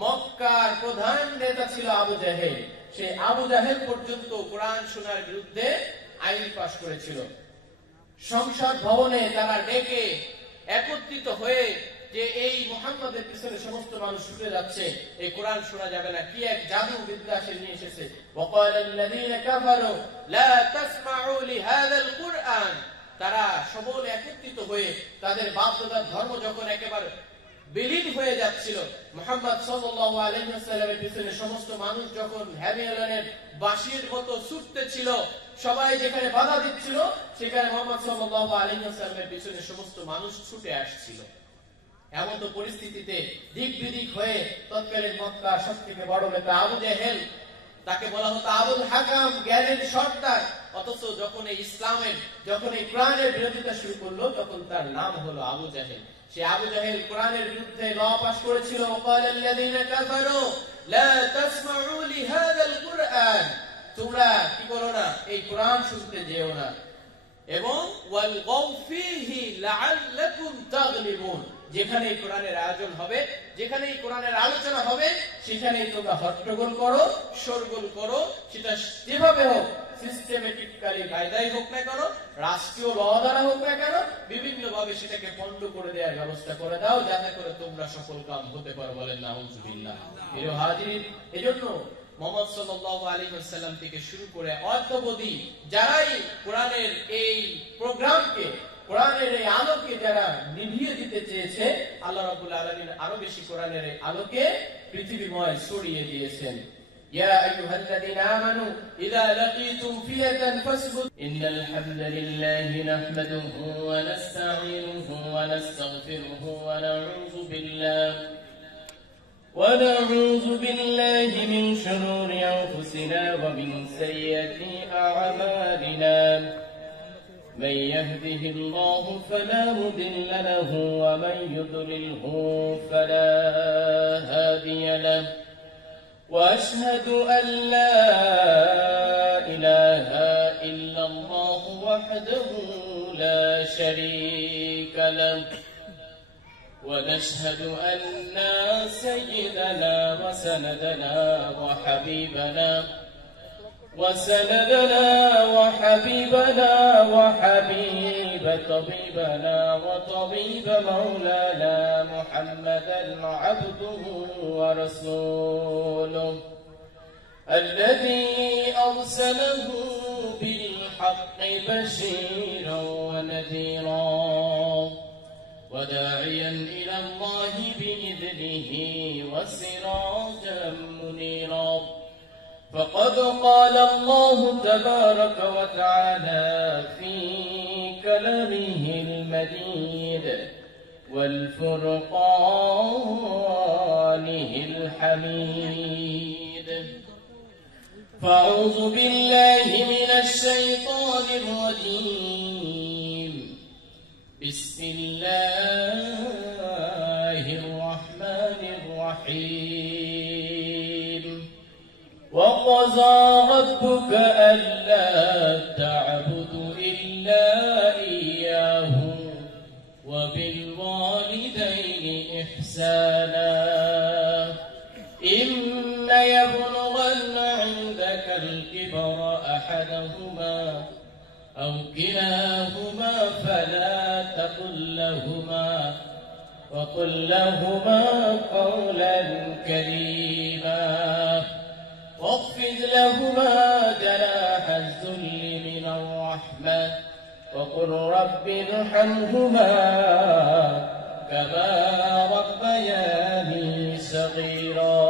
মক্কার প্রধান নেতা ছিল আবু জাহেল। সে আবু জাহেল পর্যন্ত কোরআন শোনার বিরুদ্ধে আইন পাশ করেছিল। সংসদ ভবনে তারা ডেকে একত্রিত হয়ে যে এই মুহাম্মাদের পিছনে সমস্ত মানুষ ছুটে যাচ্ছে, এই কোরআন শোনা যাবে না, কি এক জাদু বিদ্যা সে নিয়ে এসেছে। ওয়াকালাল্লাযীনা কাফারু লা তাসমাউ লিহাযাল কুরআন। তারা সকলে একত্রিত হয়ে তাদের বাপ-দাদার ধর্ম যখন একেবারে বিলীন হয়ে যাচ্ছিল, মুহাম্মদ সাল্লাল্লাহু আলাইহি ওয়াসাল্লামের পিছনে সমস্ত মানুষ যখন হ্যামিয়ালের বাঁশির মতো ছুটতেছিল, সবাই যেখানে বাধা দিচ্ছিল, সেখানে মুহাম্মদ সাল্লাল্লাহু আলাইহি ওয়াসাল্লামের পিছনে সমস্ত মানুষ ছুটে আসছিল। এমন তো পরিস্থিতিতে দিক বিদিক হয়ে তৎকালীন মক্কার সবথেকে বড় নেতা আবু জাহেল, তাকে বলা হতো আবুল হাকাম, জ্ঞানের সর্দার, অথচ যখন এই ইসলামের, যখন এই কোরআনের বিরোধিতা শুরু করলো, তখন তার নাম হলো আবু জাহেল। সে আবু জাহেল কোরআনের বিরুদ্ধে ল পাস করেছিল। ওয়াকালাল্লাযীনা কাফারু লা তাসমাউ লিহাযাল কুরআন। তোমরা কি করো না, এই কোরআন শুনতে যেও না, এবং ওয়ালগাউ ফীহি লাআল্লাকুম তাগলিবুন। যেখানে এই কোরআনের আয়োজন হবে, যেখানে এই কোরআনের আলোচনা হবে, সেখানেই তোমরা হট্টগোল করো, শোরগোল করো, সেটা যেভাবে হোক, সিস্টেমেটিক্যালি কায়দায় হোক না কেন, রাষ্ট্রীয় ল দ্বারা হোক না কেন, বিভিন্ন ভাবে সেটাকে পণ্ড করে দেওয়ার ব্যবস্থা করে দাও, যাতে করে তোমরা সফল কাম হতে পারো। বলেন নাউযুবিল্লাহ। প্রিয় হাজির, এজন্য মুহাম্মদ সাল্লাল্লাহু আলাইহি ওয়াসাল্লাম থেকে শুরু করে অদ্যাবধি যারাই কোরআনের এই প্রোগ্রামকে, কোরআনের এই আলোকে যারা নিভিয়ে দিতে চেয়েছে, আল্লাহ রাব্বুল আলামিন আরো বেশি কোরআনের এই আলোকে পৃথিবীময় ছড়িয়ে দিয়েছেন। ইয়া আইয়ুহাল্লাযীনা আমানু ইযা লাকীতুম ফিয়াতান ফাসবুত। ইন্নাল হামদালিল্লাহি নাহমাদুহু ওয়া নাস্তাঈনুহু ওয়া নাস্তাগফিরুহু ওয়া নাউযু বিল্লাহি মিন শুরুরি আনফুসিনা ওয়া মিন সাইয়্যাতি আ'মালিনা। من يهده الله فلا مضل له ومن يضلله فلا هادي له وأشهد أن لا إله إلا الله وحده لا شريك له ونشهد أن سيدنا وسندنا وحبيبنا وحبيب طبيبنا وطبيب مولانا محمدا عبده ورسوله الذي أرسله بالحق بشيرا ونذيرا وداعيا إلى الله بإذنه وسراجا منيرا. فقد قال الله تبارك وتعالى في كلامه المجيد والفرقانه الحميد. فأعوذ بالله من الشيطان الرجيم. بسم الله الرحمن الرحيم. وقضى ربك ألا تعبدوا إلا إياه وبالوالدين إحسانا إما يبلغن عندك الكبر أحدهما أو كلاهما فلا تقل لهما وقل لهما قولا كريما واخفض لهما جناح الذل من الرحمة وقل رب ارحمهما كما ربياني صغيرا.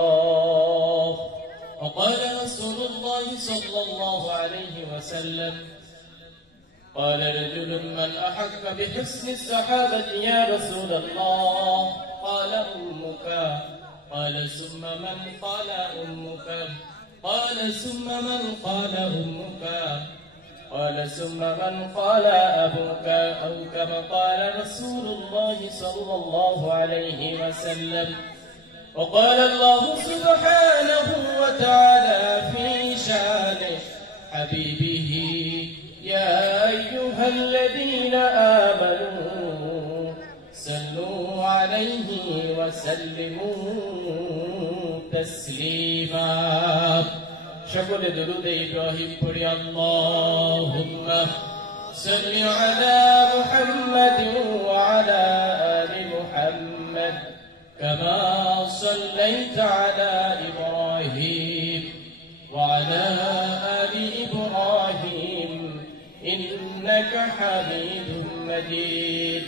وقال رسول الله صلى الله عليه وسلم قال رجل من أحق بحسن الصحابة يا رسول الله؟ قال أمك. قال ثم من؟ قال أمك. قال ثم من؟ قال أمك. قال ثم من؟ قال أبوك، أو كما قال رسول الله صلى الله عليه وسلم. وقال الله سبحانه وتعالى في شان حبيبه يا أيها الذين آمنوا صلوا عليه وسلموا تسليما সকলে দুরূদে ইব্রাহিম পড়ি আল্লাহুম্মা সাল্লি আলা মুহাম্মাদিন ওয়া আলা আলি মুহাম্মাদ কামা সাল্লাইতা আলা ইব্রাহিম ওয়া আলা আলি ইব্রাহিম ইন্নাকা হামিদুম মাজিদ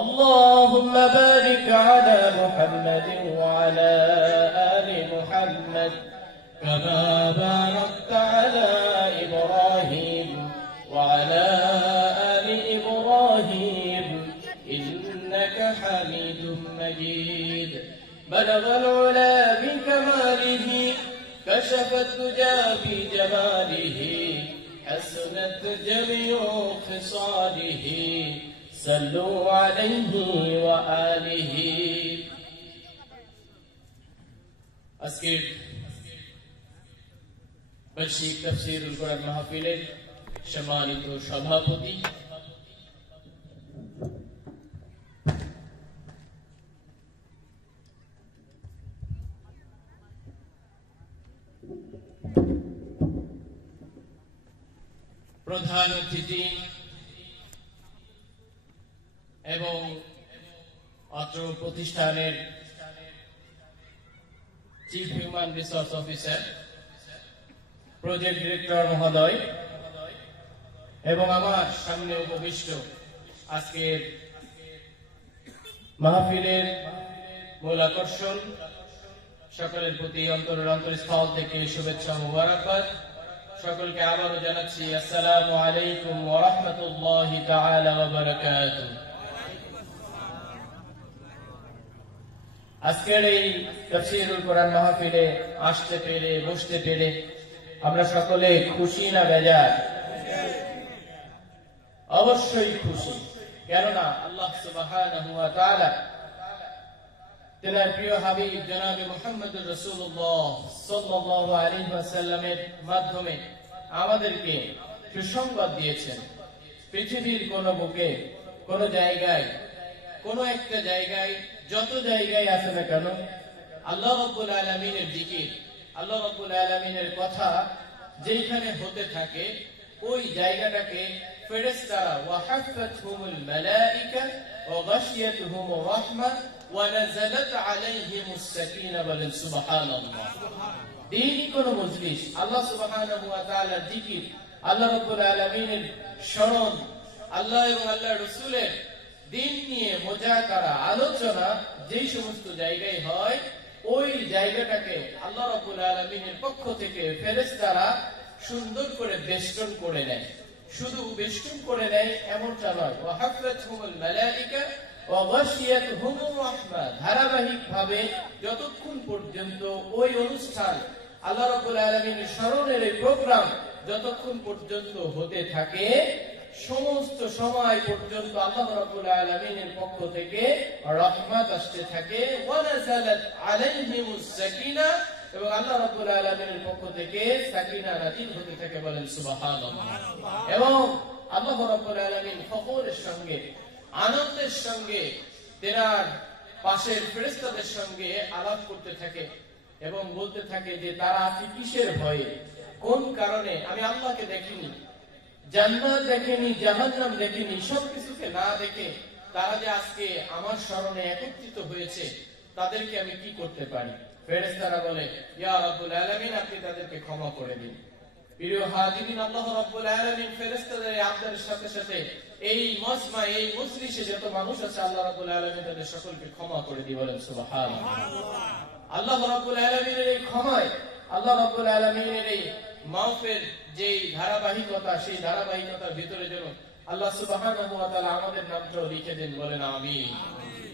اللهم بارك على محمد وعلى آل محمد كما باركت على إبراهيم وعلى آل إبراهيم إنك حميد مجيد بلغ العلا بكماله كشف الدجى بجماله حسنت جميع خصاله صلوا عليه وآله আজকের বার্ষিক তাফসীরুল কোরআন মাহফিলের সম্মানিত সভাপতি প্রধান অতিথি এবং অত্র প্রতিষ্ঠানের chief human resource officer project director মহোদয় এবং আমার সামনে উপবিষ্ট আজকের মাহফিলের মূল আকর্ষণ সকলের প্রতি অন্তরের অন্তরস্থল থেকে শুভেচ্ছা ও মোবারকবাদ সকলকে আবারও জানাচ্ছি আসসালামু আলাইকুম ওয়া রাহমাতুল্লাহি তাআলা ওয়া বারাকাতুহু আজকের এই তাফসীরুল কোরআন মাহফিলে আসতে পেরে বসতে পেরে আমরা সকলে খুশি না বেজার? অবশ্যই খুশি। কেননা আল্লাহ সুবহানাহু ওয়া তাআলা তেনার প্রিয় হাবিব জনাবে মুহাম্মদুর রাসূলুল্লাহ সাল্লাল্লাহু আলাইহি ওয়াসাল্লামের মাধ্যমে আমাদেরকে সুসংবাদ দিয়েছেন। পৃথিবীর কোন বুকে কোন জায়গায় কোন একটা জায়গায় যত জায়গায় আছে না কেন আল্লাহ রাব্বুল আলামিনের জিকির আল্লাহ রাব্বুল আলামিনের কথা যেখানে হতে থাকে ওই জায়গাটাকে ফেরেশতারা ওয়া হাফাতহুমুল মালায়েকা ওয়া গাশিয়াতুহুমুর রাহমা ওয়া নাযালাত আলাইহিমুস সাকিনা বলেন সুবহানাল্লাহ। দিনই কোন মজলিস আল্লাহ সুবহানাহু ওয়া তাআলার জিকির আল্লাহ রাব্বুল আলামিনের স্মরণ আল্লাহ এবং আল্লাহর রাসূলের দিন নিয়ে মুজাকারা আলোচনা যেই সমস্ত জায়গায় হয় ওই জায়গাটাকে আল্লাহ রাব্বুল আলামিনের পক্ষ থেকে ফেরেশতারা সুন্দর করে বেষ্টন করে নেয়। শুধু বেষ্টন করে নেয় এমনটা নয়, ওয়া হাফাতহুমুল মালায়েকা ওয়া গাশিয়াতুহুমুর রাহমা, ধারাবাহিকভাবে যতক্ষণ পর্যন্ত ওই অনুষ্ঠান আল্লাহ রাব্বুল আলামিনের স্মরণের এই প্রোগ্রাম যতক্ষণ পর্যন্ত হতে থাকে সমস্ত সময় পর্যন্ত আল্লাহ রাব্বুল আলামিনের পক্ষ থেকে রহমত আসতে থাকে। ওয়া নাযালাত আলাইহিমুস সাকিনা, এবং আল্লাহ রাব্বুল আলামিনের পক্ষ থেকে সাকিনা নাযিল হতে থাকে বলেন সুবহানাল্লাহ। এবং আল্লাহ রাব্বুল আলামিন ফখরের সঙ্গে আনন্দের সঙ্গে তেনার পাশের ফেরেশতাদের সঙ্গে আলাপ করতে থাকে এবং বলতে থাকে যে তারা কি কিসের ভয়ে, কোন কারণে আমি আল্লাহকে দেখিনি, জান্নাত দেখেনি, জাহান্নাম দেখেনি, সবকিছুকে না দেখে তারা যে আজকে আমার স্মরণে একত্রিত হয়েছে তাদেরকে আমি কি করতে পারি? ফেরেশতারা বলে, ইয়া রাব্বুল আলামিন আপনি তাদেরকে ক্ষমা করে দিন। প্রিয় হাজিরিন, আল্লাহ রাব্বুল আলামিন ফেরেশতাদের আবদারের সাথে সাথে এই মজমা এই মজলিসে যত মানুষ আছে আল্লাহ রাব্বুল আলামিন তাদের সকলকে ক্ষমা করে দিয়ে বলেন সুবহানাল্লাহ। আল্লাহ রাব্বুল আলামিনের এই ক্ষমায় আল্লাহ রাব্বুল আলামিনের এই মাফের যেই ধারাবাহিকতা সেই ধারাবাহিকতার ভিতরে যেন আল্লাহ সুবহানাহু ওয়া তাআলা আমাদের নামটাও লিখে দেন বলেন আমিন।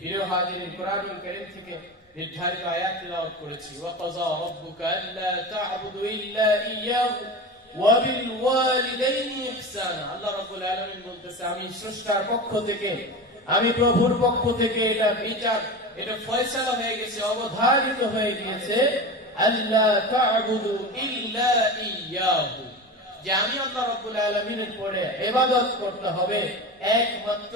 প্রিয় হাজিরিন, কোরআনুল কারীম থেকে নির্ধারিত আয়াত তিলাওয়াত করেছি, ওয়া কাযা রাব্বুকা আল্লা তা'বুদু ইল্লা ইয়্যাহু ওয়া বিল ওয়ালিদাইনি ইহসানা। আল্লাহ রাব্বুল আলামিন বলতেছে আমি স্রষ্টার পক্ষ থেকে, আমি প্রভুর পক্ষ থেকে এটা বিচার, এটা ফয়সালা হয়ে গেছে, অবধারিত হয়ে গিয়েছে আল্লা তা'বুদু ইল্লা ইয়্যাহু, যে আমি আল্লাহ রাব্বুল আলামিনের পরে ইবাদত করতে হবে একমাত্র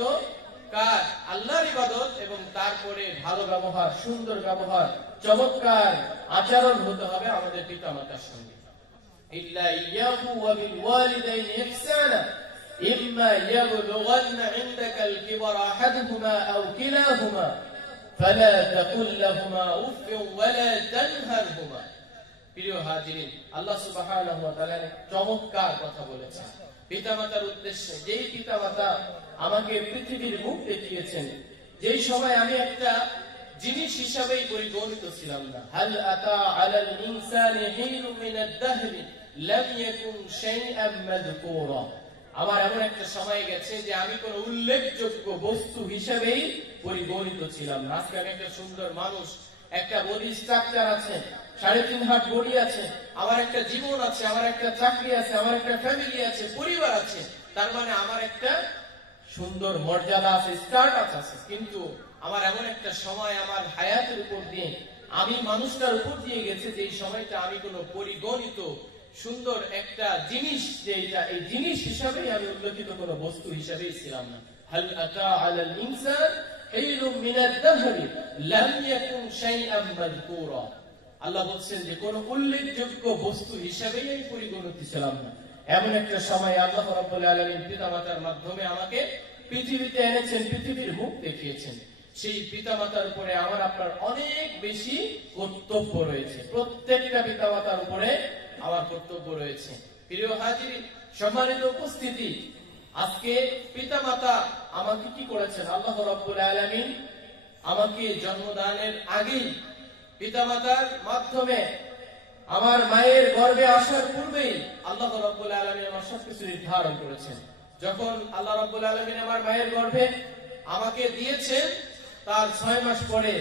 চমৎকার আল্লাহর ইবাদত এবং তারপরে ভালো ব্যবহার, সুন্দর ব্যবহার, চমৎকার আচরণ হতে হবে আমাদের পিতামাতার সঙ্গে। ইল্লা ইয়াহু ওয়া বিল ওয়ালিদাইনি ইহসানা ইম্মা ইয়াবলুগান্না ইনদাকাল কিবারা আহাদুহুমা আও কিলাহুমা ফালা তাকুল লাহুমা উফফিন ওয়া লা তানহারহুমা। প্রিয় হাজিরিন, আল্লাহ সুবহানাহু ওয়া তাআলা চমৎকার কথা বলেছেন পিতামাতার উদ্দেশ্যে। যেই পিতামাতা আমাকে পৃথিবীর মুখ দেখিয়েছেন, যেই সময় আমি একটা জিনিস হিসাবেই পরিগণিত ছিলাম না। হাল আতা আলাল ইনসানি হিনুম মিনাদ দাহরি লাম ইয়াকুন শাইআম মাযকুরা। আমার এমন একটা সময় গেছে যে আমি কোনো উল্লেখযোগ্য বস্তু হিসাবেই পরিগণিত ছিলাম না। আজকে আমি একটা সুন্দর মানুষ, একটা বডি স্ট্রাকচার আছে, 3.5 হাত বডি আছে, আমার একটা জীবন আছে, আমার একটা চাকরি আছে, আমার একটা ফ্যামিলি আছে, পরিবার আছে, তার মানে আমার একটা সুন্দর মর্যাদা আছে, স্ট্যাটাস আছে। কিন্তু আমার এমন একটা সময় আমার হায়াতের উপর দিয়ে, আমি মানুষটার উপর দিয়ে গেছে যে এই সময়টা আমি কোনো পরিগণিত সুন্দর একটা জিনিস, যে এটা এই জিনিস হিসাবে আমি উল্লেখিত কোনো বস্তু হিসাবেই ছিলাম না। হাল আতা আলাল ইনসান হিনুম মিনাদ দাহরি লাম ইয়াকুন শাইআম মাযকুরা। আল্লাহ বলছেন যে কোন উল্লেখযোগ্য বস্তু হিসাবেই আমি পরিগণিত ছিলাম না। এমন একটা সময় আল্লাহ রাব্বুল আলামিন পিতামাতার মাধ্যমে আমাকে পৃথিবীতে এনেছেন, পৃথিবীর মুখ দেখিয়েছেন। সেই পিতামাতার উপরে আমার আপনার অনেক বেশি কর্তব্য রয়েছে। প্রত্যেকটা পিতামাতার উপরে আমার কর্তব্য রয়েছে। প্রিয় হাজিরিন, সম্মানিত উপস্থিতি, আজকে পিতামাতা আমাকে কি করেছেন? আল্লাহ রাব্বুল আলামিন আমাকে জন্মদানের আগেই পিতামাতার মাধ্যমে আমার মায়ের গর্ভে আসার পূর্বেই আল্লাহ রাব্বুল আলামিন আমার সবকিছু নির্ধারণ করেছেন। যখন আল্লাহ রাব্বুল আলামিন আমার মায়ের গর্ভে আমাকে দিয়েছেন, তার 6 মাস পরে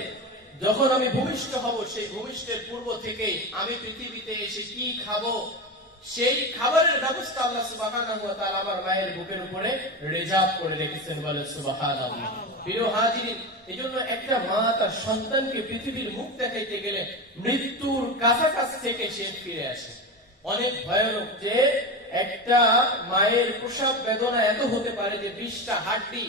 যখন আমি ভূমিষ্ঠ হব, সেই ভূমিষ্ঠের পূর্ব থেকেই আমি পৃথিবীতে এসে কি খাবো সেই খাবারের ব্যবস্থা আল্লাহ সুবহানাহু ওয়া তাআলা আমার মায়ের বুকের উপরে রিজার্ভ করে রেখেছেন, বলে সুবহানাল্লাহ। প্রিয় হাজিরিন, এজন্য একটা মা তার সন্তানকে পৃথিবীর মুখ দেখাইতে গেলে মৃত্যুর কাছাকাছি থেকে সে ফিরে আসে। অনেক ভয়ানক যে একটা মায়ের প্রসব বেদনা এত হতে পারে যে 20টা হাড্ডি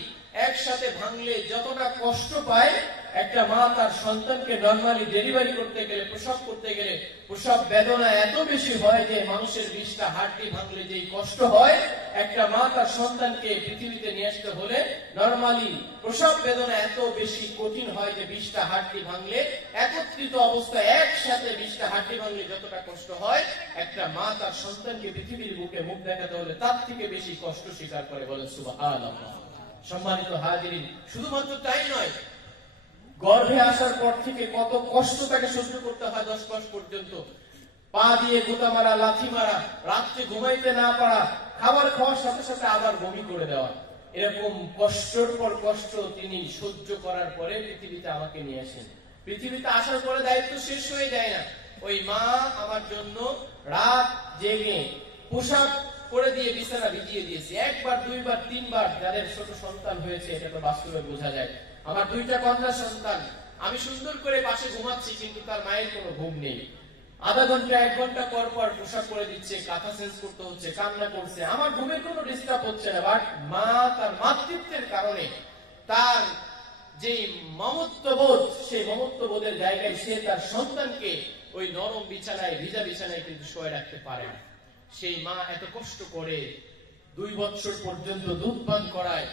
একসাথে ভাঙলে যতটা কষ্ট পায়, একটা মা তার সন্তানকে নরমালি ডেলিভারি করতে গেলে, প্রসব করতে গেলে প্রসব বেদনা এত বেশি হয় যে মানুষের 20টা হাড্ডি ভাঙলে যেই কষ্ট হয়, একটা মা তার সন্তানকে পৃথিবীতে নিয়ে আসতে হলে নরমালি প্রসব বেদনা এত বেশি কঠিন হয় যে 20টা হাড্ডি ভাঙলে, একত্রিত অবস্থায় একসাথে 20টা হাড্ডি ভাঙলে যতটা কষ্ট হয়, একটা মা তার সন্তানকে পৃথিবীর বুকে মুখ দেখাতে হলে তার থেকে বেশি কষ্ট স্বীকার করে, বলে সুবহানাল্লাহ। সম্মানিত হাজিরিন, শুধুমাত্র তাই নয়, গর্ভে আসার পর থেকে কত কষ্ট তাকে সহ্য করতে হয় 10 মাস পর্যন্ত। পা দিয়ে গোতা মারা, লাথি মারা, রাত্রে ঘুমাইতে না পারা, খাবার খাওয়ার সাথে সাথে আবার বমি করে দেওয়া, এরকম কষ্টের পর কষ্ট তিনি সহ্য করার পরে পৃথিবীতে আমাকে নিয়ে আসেন। পৃথিবীতে আসার পরে দায়িত্ব শেষ হয়ে যায় না। ওই মা আমার জন্য রাত জেগে পোশাক করে দিয়ে বিছানা ভিজিয়ে দিয়েছে, 1 বার 2 বার 3 বার। যাদের ছোট সন্তান হয়েছে এটা তো বাস্তবে বোঝা যায়। আমার 2টা কন্যা সন্তান, আমি সুন্দর করে পাশে ঘুমাচ্ছি কিন্তু তার মায়ের কোনো ঘুম নেই। আধা ঘন্টা 1 ঘন্টা পর পর পোশাক করে দিচ্ছে, কাঁথা চেঞ্জ করতে হচ্ছে, কান্না করছে, আমার ঘুমের কোনো ডিস্টার্ব হচ্ছে না। বাট মা তার মাতৃত্বের কারণে তার যে মমত্ববোধ, সেই মমত্ববোধের জায়গায় সে তার সন্তানকে ওই নরম বিছানায়, ভিজা বিছানায় কিন্তু শোয় রাখতে পারে না। সেই মা এত কষ্ট করে 2 বছর পর্যন্ত দুধ পান করায়,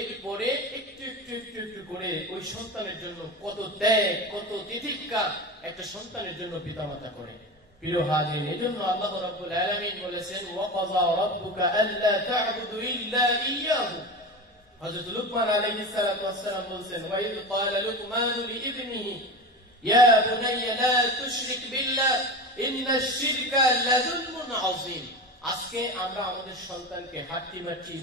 এরপরে একটু একটু একটু একটু করে ওই সন্তানের জন্য কত ত্যাগ, কত তিতিক্ষা একটা সন্তানের জন্য পিতামাতা করে। প্রিয় হাজিরিন, এজন্য আল্লাহ রাব্বুল আলামিন বলেছেন, ওয়া ক্বাযা রাব্বুকা আল্লা তা'বুদু ইল্লা ইয়্যাহু। হযরত লুকমান আলাইহিস সালাতু ওয়াস সালাম বলেছেন, ওয়া ইয ক্বালা লুকমানু লিইবনিহি ইয়া বুনাইয়া লা তুশরিক বিল্লাহ ইন্নাশ শিরকা লাযুলমুন আযীম। আজকে আমরা আমাদের সন্তানকে হাট্টিমাটি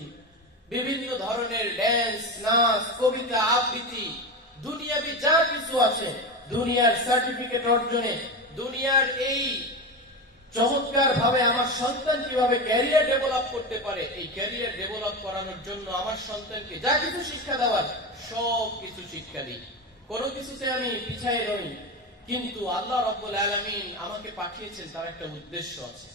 বিভিন্ন ধরনের ড্যান্স, নাচ, কবিতা, আবৃত্তি, দুনিয়াবি যা কিছু আছে, দুনিয়ার সার্টিফিকেট অর্জনে, দুনিয়ার এই চমৎকার ভাবে আমার সন্তান কিভাবে ক্যারিয়ার ডেভেলপ করতে পারে, এই ক্যারিয়ার ডেভেলপ করানোর জন্য আমার সন্তানকে যা কিছু শিক্ষা দেওয়ার সব কিছু শিক্ষা দিই। কোনো কিছুতে আমি পিছায় রই, কিন্তু আল্লাহ রাব্বুল আলামিন আমাকে পাঠিয়েছেন তার একটা উদ্দেশ্য আছে।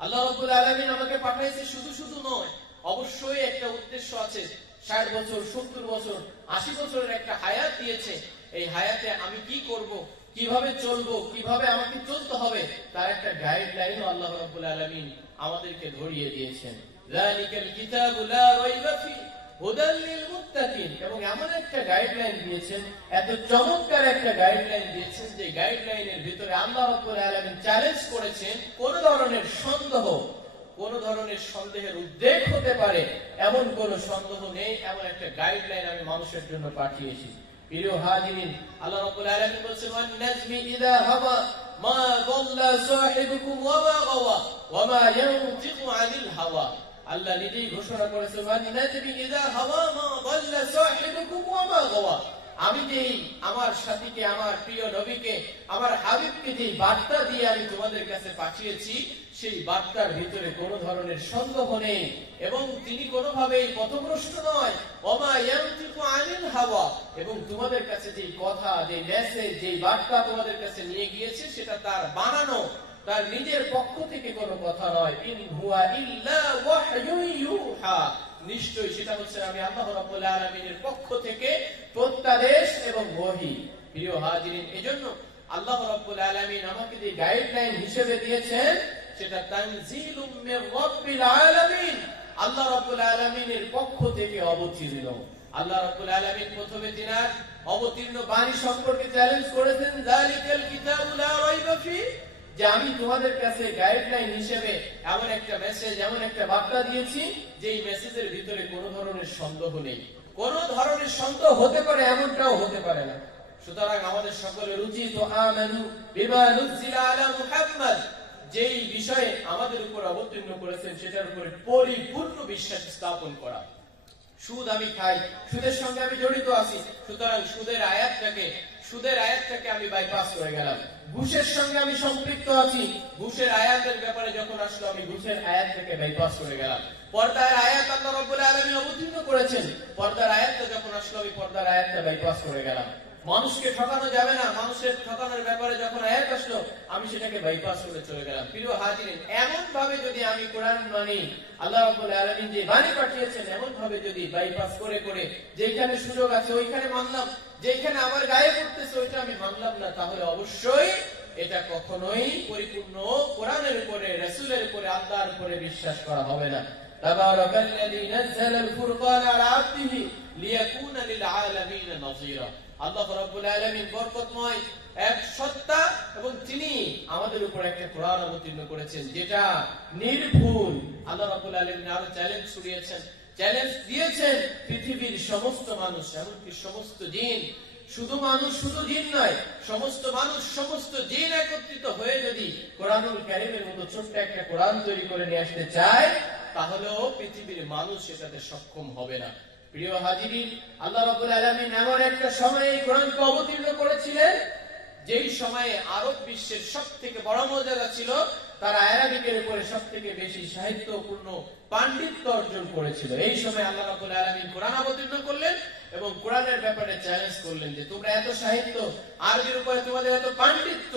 আল্লাহ রাব্বুল আলামিন আমাকে পাঠাইছে শুধু শুধু নয়, অবশ্যই একটা উদ্দেশ্য আছে। 60 বছর, 70 বছর, 80 বছরের একটা হায়াত দিয়েছে। এই হায়াতে আমি কি করব, কিভাবে চলবো, কিভাবে আমাকে চলতে হবে, তার একটা গাইডলাইন আল্লাহ রাব্বুল আলামিন আমাদেরকে ধরিয়ে দিয়েছেন। যালিকাল কিতাবু লা রাইবা ফিহি হুদাল লিল মুত্তাকিন। এবং এমন একটা গাইডলাইন দিয়েছেন, এত চমৎকার একটা গাইডলাইন দিয়েছেন, যে গাইডলাইনের ভিতরে আল্লাহ রাব্বুল আলামিন চ্যালেঞ্জ করেছেন কোন ধরনের সন্দেহ, কোন ধরনের সন্দেহের উদ্রেক হতে পারে এমন কোন সন্দেহ নেই। এমন একটা গাইডলাইন আমি মানুষের জন্য পাঠিয়েছি। প্রিয় হাজিরিন, আল্লাহ রাব্বুল আলামিন বলেছেন ওয়ান নাজমি ইযা হাওয়া মা দাল্লা সাহিবুকুম ওয়া মা গাওয়া ওয়া মা ইয়ানতিকু আনিল হাওয়া। আল্লাহ নিজেই ঘোষণা করেছেন ওয়ান নাজমি ইযা হাওয়া মা দাল্লা সাহিবুকুম ওয়া মা গাওয়া। আমি যেই আমার সাথীকে, আমার প্রিয় নবীকে, আমার হাবিবকে যে বার্তা দিয়ে আমি তোমাদের কাছে পাঠিয়েছি, সেই বার্তার ভিতরে কোন ধরনের সন্দেহ নেই এবং তিনি কোনোভাবেই পথভ্রষ্ট নয়। ওমা ইয়ানতিকু আনিল হাওয়া। এবং তোমাদের কাছে যে কথা, যে মেসেজ, যে বার্তা তোমাদের কাছে নিয়ে গিয়েছে, সেটা তার বানানো, তার নিজের পক্ষ থেকে কোনো কথা নয়। ইন হুয়া ইল্লা ওয়াহয়ুন ইউহা। নিশ্চয়ই সেটা হচ্ছে আমি আল্লাহ রাব্বুল আলামিনের পক্ষ থেকে প্রত্যাদেশ এবং ওহী। প্রিয় হাজিরিন, এজন্য আল্লাহ রাব্বুল আলামিন আমাকে যে গাইডলাইন হিসেবে দিয়েছেন, সেটা তানজিলুম মির রাব্বিল আলামিন, আল্লাহ রাব্বুল আলামিনের পক্ষ থেকে অবতীর্ণ। আল্লাহ রাব্বুল আলামিন প্রথমে তিনার অবতীর্ণ বাণী সম্পর্কে চ্যালেঞ্জ করেছেন, যালিকাল কিতাবু লা রাইবা ফিহি, যে আমি তোমাদের কাছে গাইডলাইন হিসেবে এমন একটা মেসেজ, এমন একটা বার্তা দিয়েছি, যে এই মেসেজের ভিতরে কোনো ধরনের সন্দেহ নেই। কোন ধরনের সন্দেহ হতে পারে এমনটাও হতে পারে না। সুতরাং আমাদের সকলের উচিত আমানু বিমা নুজিলা আলা মুহাম্মদ, যেই বিষয়ে আমাদের উপর অবতীর্ণ করেছেন সেটার উপরে পরিপূর্ণ বিশ্বাস স্থাপন করা। সুদ আমি খাই, সুদের সঙ্গে আমি জড়িত আছি, সুতরাং সুদের আয়াতটাকে আমি বাইপাস করে গেলাম। ঘুষের সঙ্গে আমি সম্পৃক্ত আছি, ঘুষের আয়াতের ব্যাপারে যখন আসলো আমি ঘুষের আয়াতটাকে বাইপাস করে গেলাম। পর্দার আয়াত আল্লাহ রাব্বুল আলামিন অবতীর্ণ করেছেন, পর্দার আয়াতটা যখন আসলো আমি পর্দার আয়াতটা বাইপাস করে গেলাম। মানুষকে ঠকানো যাবে না, মানুষের ঠকানোর ব্যাপারে যখন আয়াত আসলো আমি সেটাকে বাইপাস করে চলে গেলাম। প্রিয় হাজিরিন, এমন ভাবে যদি আমি কোরআন মানি, আল্লাহ রাব্বুল আলামিন যে বাণী পাঠিয়েছেন, এমন ভাবে যদি বাইপাস করে করে যেখানে সুযোগ আছে ওইখানে মানলাম, যেখানে আমার গায়ে পড়তেছে ওইটা আমি মানলাম না, তাহলে অবশ্যই এটা কখনোই পরিপূর্ণ কোরআনের উপরে, রাসূলের উপরে, আল্লাহর উপরে বিশ্বাস করা হবে না। তাবারাকাল্লাযী নাযালাল ফুরকান আলা আবদিহি লিয়াকুনা লিল আলামিন নাযীরা। আল্লাহ রাব্বুল আলামিন বরকতময় এক সত্তা, এবং তিনি আমাদের উপর একটা কোরআন অবতীর্ণ করেছেন যেটা নির্ভুল। আল্লাহ রাব্বুল আলামিন আরো চ্যালেঞ্জ দিয়েছেন পৃথিবীর সমস্ত মানুষ, এমনকি সমস্ত জিন। শুধু মানুষ, শুধু জিন নয়, সমস্ত মানুষ, সমস্ত জিন একত্রিত হয়ে যদি কোরআনুল কারীমের মতো ছোট্ট একটা কোরআন তৈরি করে নিয়ে আসতে চায়, তাহলেও পৃথিবীর মানুষ এটাতে সক্ষম হবে না। প্রিয় হাজিরিন, আল্লাহ রাব্বুল আলামিন এমন একটা সময়ে এই কোরআনকে অবতীর্ণ করেছিলেন, যেই সময়ে আরব বিশ্বের সবথেকে বড় মর্যাদা ছিল, তারা আরবিকের উপরে সবথেকে বেশি সাহিত্যপূর্ণ পাণ্ডিত্য অর্জন করেছিল। এই সময় আল্লাহ রাব্বুল আলামিন কোরআন অবতীর্ণ করলেন এবং কোরআনের ব্যাপারে চ্যালেঞ্জ করলেন যে তোমরা এত সাহিত্য, আরবির উপরে তোমাদের এত পাণ্ডিত্য,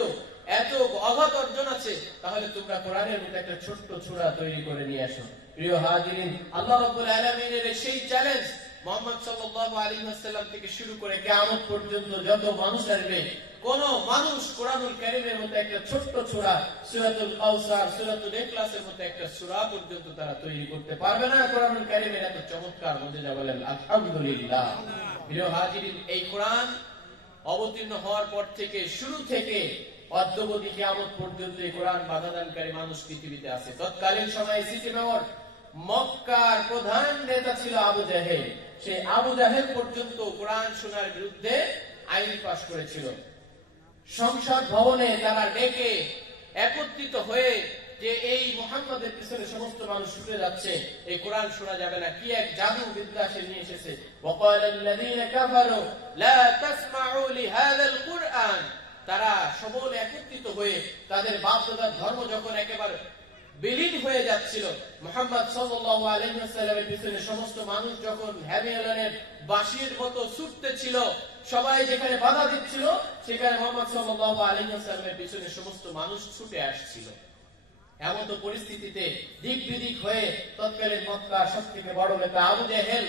এত অগাধ অর্জন আছে, তাহলে তোমরা কোরআনের মতো একটা ছোট্ট সূরা তৈরি করে নিয়ে আসো। প্রিয় হাজিরিন, আল্লাহ রাব্বুল আলামিনের সেই চ্যালেঞ্জ মুহাম্মদ সাল্লাল্লাহু আলাইহি ওয়াসাল্লাম থেকে শুরু করে কিয়ামত পর্যন্ত যত মানুষ আসবে, কোন মানুষ কোরআনুল কারীমের মতো একটা ছোট্ট সূরা, সূরাতুল কাউসার, সূরাতুল ইখলাসের মতো একটা সূরা পর্যন্ত তারা তৈরি করতে পারবে না। কোরআনুল কারীমের এত চমৎকার মুজিজা, বলেন আলহামদুলিল্লাহ। প্রিয় হাজিরিন, এই কোরআন অবতীর্ণ হওয়ার পর থেকে, শুরু থেকে অদ্যবধি কিয়ামত পর্যন্ত এই কোরআন বাধাদানকারী মানুষ পৃথিবীতে আছে। তৎকালীন সময়ে সিটি মেয়র মক্কার প্রধান নেতা ছিল আবু জাহেল। সেই আবু জাহেল পর্যন্ত কোরআন শোনার বিরুদ্ধে আইন পাশ করেছিল। সংসদ ভবনে তারা ডেকে একত্রিত হয়ে যে এই মুহাম্মাদের পিছনে সমস্ত মানুষ ছুটে যাচ্ছে, এই কোরআন শোনা যাবে না, কি এক জাদু বিদ্যা সে নিয়ে এসেছে। ওয়াকালাল্লাযীনা কাফারু লা তাসমাউ লিহাযাল কুরআন। তারা সকলে একত্রিত হয়ে তাদের বাপ-দাদার ধর্ম যখন একেবারে বিলীন হয়ে যাচ্ছিল, মুহাম্মদ সাল্লাল্লাহু আলাইহি ওয়াসাল্লামের পিছনে সমস্ত মানুষ যখন হ্যামিয়ালের বাঁশির মতো ছুটতেছিল, সবাই যেখানে বাধা দিচ্ছিল, সেখানে মুহাম্মদ সাল্লাল্লাহু আলাইহি ওয়াসাল্লামের পিছনে সমস্ত মানুষ ছুটে আসছিল। এমন তো পরিস্থিতিতে দিক বিদিক হয়ে তৎকালীন মক্কার সবথেকে বড় নেতা আবু জাহেল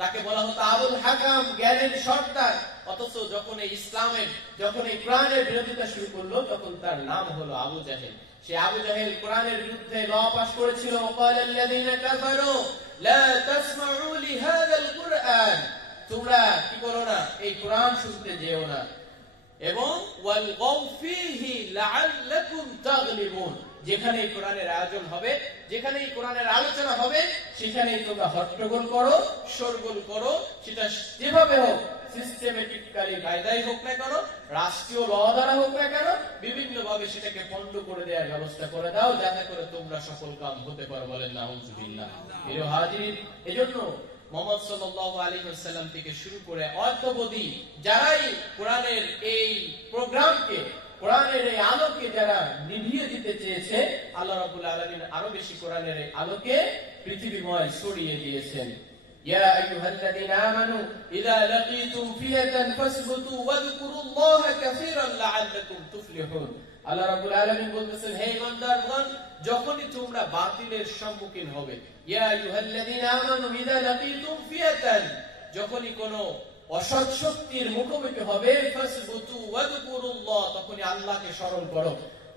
তাকে বলা হতো আবুল হাকাম, জ্ঞানের সর্দার। অথচ যখন এই ইসলামের, যখন এই কোরআনের বিরোধিতা শুরু করলো, তখন তার নাম হলো আবু জাহেল। সে আবু জাহেল কোরআনের বিরুদ্ধে ল পাস করেছিল। ওয়াকালাল্লাযীনা কাফারু লা তাসমাউ লিহাযাল কুরআন, তোমরা কি করো না, এই কোরআন শুনতে যেও না, এবং ওয়ালগাউ ফীহি লাআল্লাকুম তাগলিবুন, যেখানে এই কোরআনের আয়োজন হবে, যেখানে এই কোরআনের আলোচনা হবে, সেখানেই তোমরা হট্টগোল করো, শোরগোল করো। সেটা যেভাবে হোক, সিস্টেমেটিক্যালি কায়দায় হোক না কেন, রাষ্ট্রীয় ল দ্বারা হোক না কেন, বিভিন্ন ভাবে সেটাকে পণ্ড করে দেওয়ার ব্যবস্থা করে দাও, যাতে করে তোমরা সফল কাম হতে পারো। বলেন নাউযুবিল্লাহ। প্রিয় হাজির, এজন্য মুহাম্মদ সাল্লাল্লাহু আলাইহি ওয়াসাল্লাম থেকে শুরু করে অদ্যাবধি যারাই কোরআনের এই প্রোগ্রামকে, কোরআনের এই আলোকে যারা নিভিয়ে দিতে চেয়েছে, আল্লাহ রাব্বুল আলামিন আরো বেশি কোরআনের এই আলোকে পৃথিবীময় ছড়িয়ে দিয়েছেন। ইয়া আইয়ুহাল্লাযীনা আমানু ইযা লাকীতুম ফিয়াতান ফাসবুতু ওয়াযকুরুল্লাহা কাসীরান লাআল্লাকুম তুফলিহুন। আল্লাহ রাব্বুল আলামিন বলতেছেন, হে ইমানদারগণ, যখনই তোমরা বাতিলের সম্মুখীন হবে, ইয়া আইয়ুহাল্লাযীনা আমানু ইযা লাকীতুম ফিয়াতান, যখনই কোনো অসৎ শক্তির মুখোমুখি হবে, ফাসবুতু ওয়াযকুরুল্লাহ, তখনই আল্লাহকে স্মরণ করো,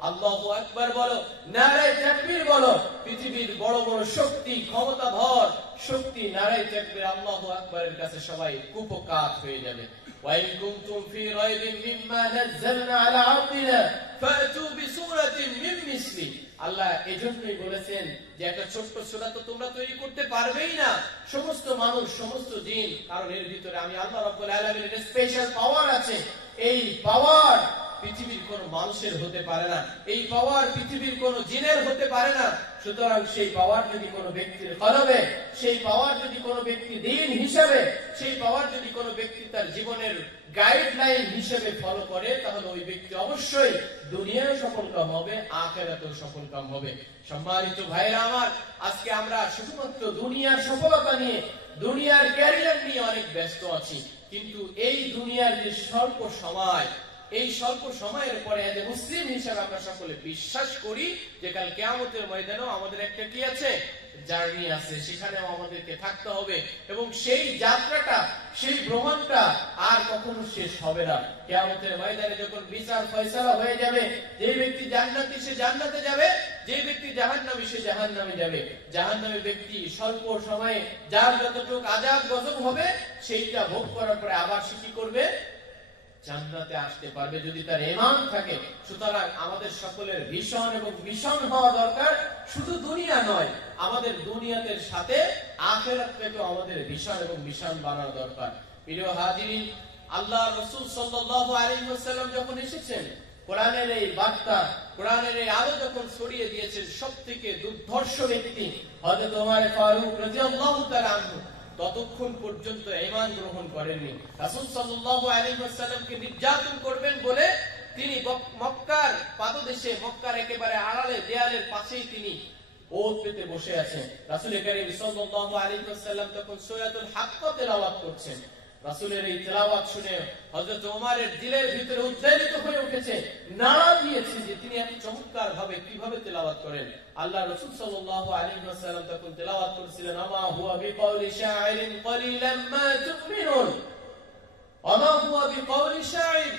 আল্লাহু আকবার বলো, নারায়ে তাকবীর বলো। পৃথিবীর বড় বড় শক্তি, ক্ষমতাধর শক্তি নারায়ে তাকবীর, আল্লাহু আকবারের কাছে সবাই কুপকাত হয়ে যাবে। وَإِن كُنتُمْ فِي رَيْبٍ مِّمَّا نَزَّلْنَا عَلَى عَبْدِنَا فَأْتُوا بِسُورَةٍ مِّن مِّثْلِهِ। আল্লাহ এজন্যই বলেছেন যে একটা ছোট্ট সূরা তো তোমরা তৈরি করতে পারবেই না, সমস্ত মানুষ, সমস্ত জিন, কারণ এর ভিতরে আমি আল্লাহ রাব্বুল আলামিনের স্পেশাল পাওয়ার আছে। এই পাওয়ার পৃথিবীর কোন মানুষের হতে পারে না, এই পাওয়ার পৃথিবীর কোন জিনের হতে পারে না। সুতরাং সেই পাওয়ার যদি কোনো ব্যক্তির কলবে, সেই পাওয়ার যদি কোনো ব্যক্তি দিন হিসাবে, সেই পাওয়ার যদি কোনো ব্যক্তি তার জীবনের গাইডলাইন হিসেবে ফলো করে, তাহলে ওই ব্যক্তি অবশ্যই দুনিয়ায় সফলকাম হবে, আখিরাতেও সফলকাম হবে। সম্মানিত ভাইরা আমার, আজকে আমরা শুধুমাত্র দুনিয়ার সফলতা নিয়ে, দুনিয়ার ক্যারিয়ার নিয়ে অনেক ব্যস্ত আছি, কিন্তু এই দুনিয়ার যে স্বল্প সময়, এই স্বল্প সময়ের পরে এজ এ মুসলিম হিসেবে আমরা সকলে বিশ্বাস করি যে কাল কিয়ামতের ময়দানেও আমাদের একটা কি আছে, জার্নি আছে, সেখানেও আমাদেরকে থাকতে হবে, এবং সেই যাত্রাটা, সেই ভ্রমণটা আর কখনো শেষ হবে না। কিয়ামতের ময়দানে যখন বিচার ফয়সালা হয়ে যাবে, যে ব্যক্তি জান্নাতি সে জান্নাতে যাবে, যে ব্যক্তি জাহান্নামী সে জাহান্নামে যাবে। জাহান্নামী ব্যক্তি স্বল্প সময়ে যার যতটুকু আযাব গজব হবে, সেইটা ভোগ করার পরে আবার সে কি করবে, জান্নাতে আসতে পারবে, যদি তার ঈমান থাকে। সুতরাং আমাদের সকলের ভীষণ এবং ভীষণ হওয়া দরকার, শুধু দুনিয়া নয়, আমাদের দুনিয়াতে সাথে আখিরাতটাকে আমাদের ভীষণ এবং ভীষণ বানানো দরকার। প্রিয় হাজিরিন, আল্লাহ রাসূল সাল্লাল্লাহু আলাইহি ওয়াসাল্লাম যখন এসেছেন, কোরআনের এই বার্তা, কোরআনের এই আলো যখন ছড়িয়ে দিয়েছেন, সবথেকে দুর্ধর্ষ ব্যক্তি হযরত ওমর ফারুক রাদিয়াল্লাহু তাআলা আনহু ততক্ষণ পর্যন্ত ঈমান গ্রহণ করেননি। রাসূল সাল্লাল্লাহু আলাইহি ওয়াসাল্লামকে নির্যাতন করবেন বলে তিনি মক্কার পাদদেশে, মক্কার একেবারে আড়ালে দেয়ালের পাশেই তিনি ওত পেতে বসে আছেন। রাসূল করিম সাল্লাল্লাহু আলাইহি ওয়াসাল্লাম তখন সূরাতুল হাক্ক তেলাওয়াত করছেন। রাসূলের এই তেলাওয়াত শুনে হযরত ওমরের দিলের ভিতরে উদ্বেলিত হয়ে উঠেছে, নাড়া দিয়েছে যে তিনি এত চমৎকার ভাবে কিভাবে তেলাওয়াত করেন। আল্লাহ রাসূল সাল্লাল্লাহু আলাইহি ওয়াসাল্লাম তখন তেলাওয়াত করছিলেন, আমা হুয়া বিকাউলি শাইরিন ক্বালিলাম মা তুমিনুন, আমা হুয়া বিকাউলি শাইর।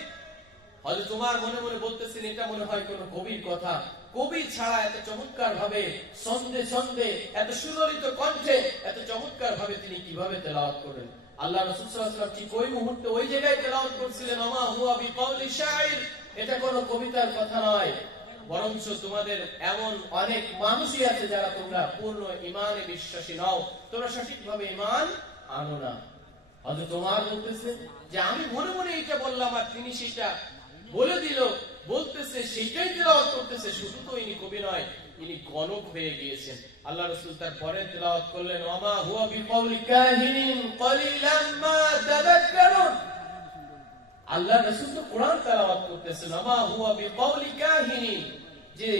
হযরত ওমর মনে মনে বলতেছেন, এটা মনে হয় কোন কবির কথা, কবি ছাড়া এত চমৎকার ভাবে, ছন্দে ছন্দে, এত সুললিত কণ্ঠে, এত চমৎকার ভাবে তিনি কিভাবে তেলাওয়াত করেন। আল্লাহ রাসূল সাল্লাল্লাহু আলাইহি ওয়াসাল্লাম ঠিক ওই মুহূর্তে ওই জায়গায় তেলাওয়াত করছিলেন, আমা হুয়া বিকাউলি শাইর, এটা কোন কবিতার কথা নয়, বরঞ্চ তোমাদের এমন অনেক মানুষই আছে যারা তোমরা পূর্ণ ঈমানে বিশ্বাসী নও, তোমরা সঠিকভাবে ঈমান আনো না। হযরত ওমর বলতেছে যে আমি মনে মনে এটা বললাম, আর তিনি সেটা বলে দিল, বলতেছে সেটাই তেলাওয়াত করতেছে। শুধু তো ইনি কবি নয়, ইনি গণক হয়ে গিয়েছেন। আল্লাহ রাসূল তার পরে তেলাওয়াত করলেন, ওমা হুয়া বিকাউলি কাহিনিন ক্বালিলাম মা তাযাক্কারুন। আল্লাহ রাসূল তো কোরআন তেলাওয়াত করতেছেন, ওমা হুয়া বিকাউলি কাহিনিন, যে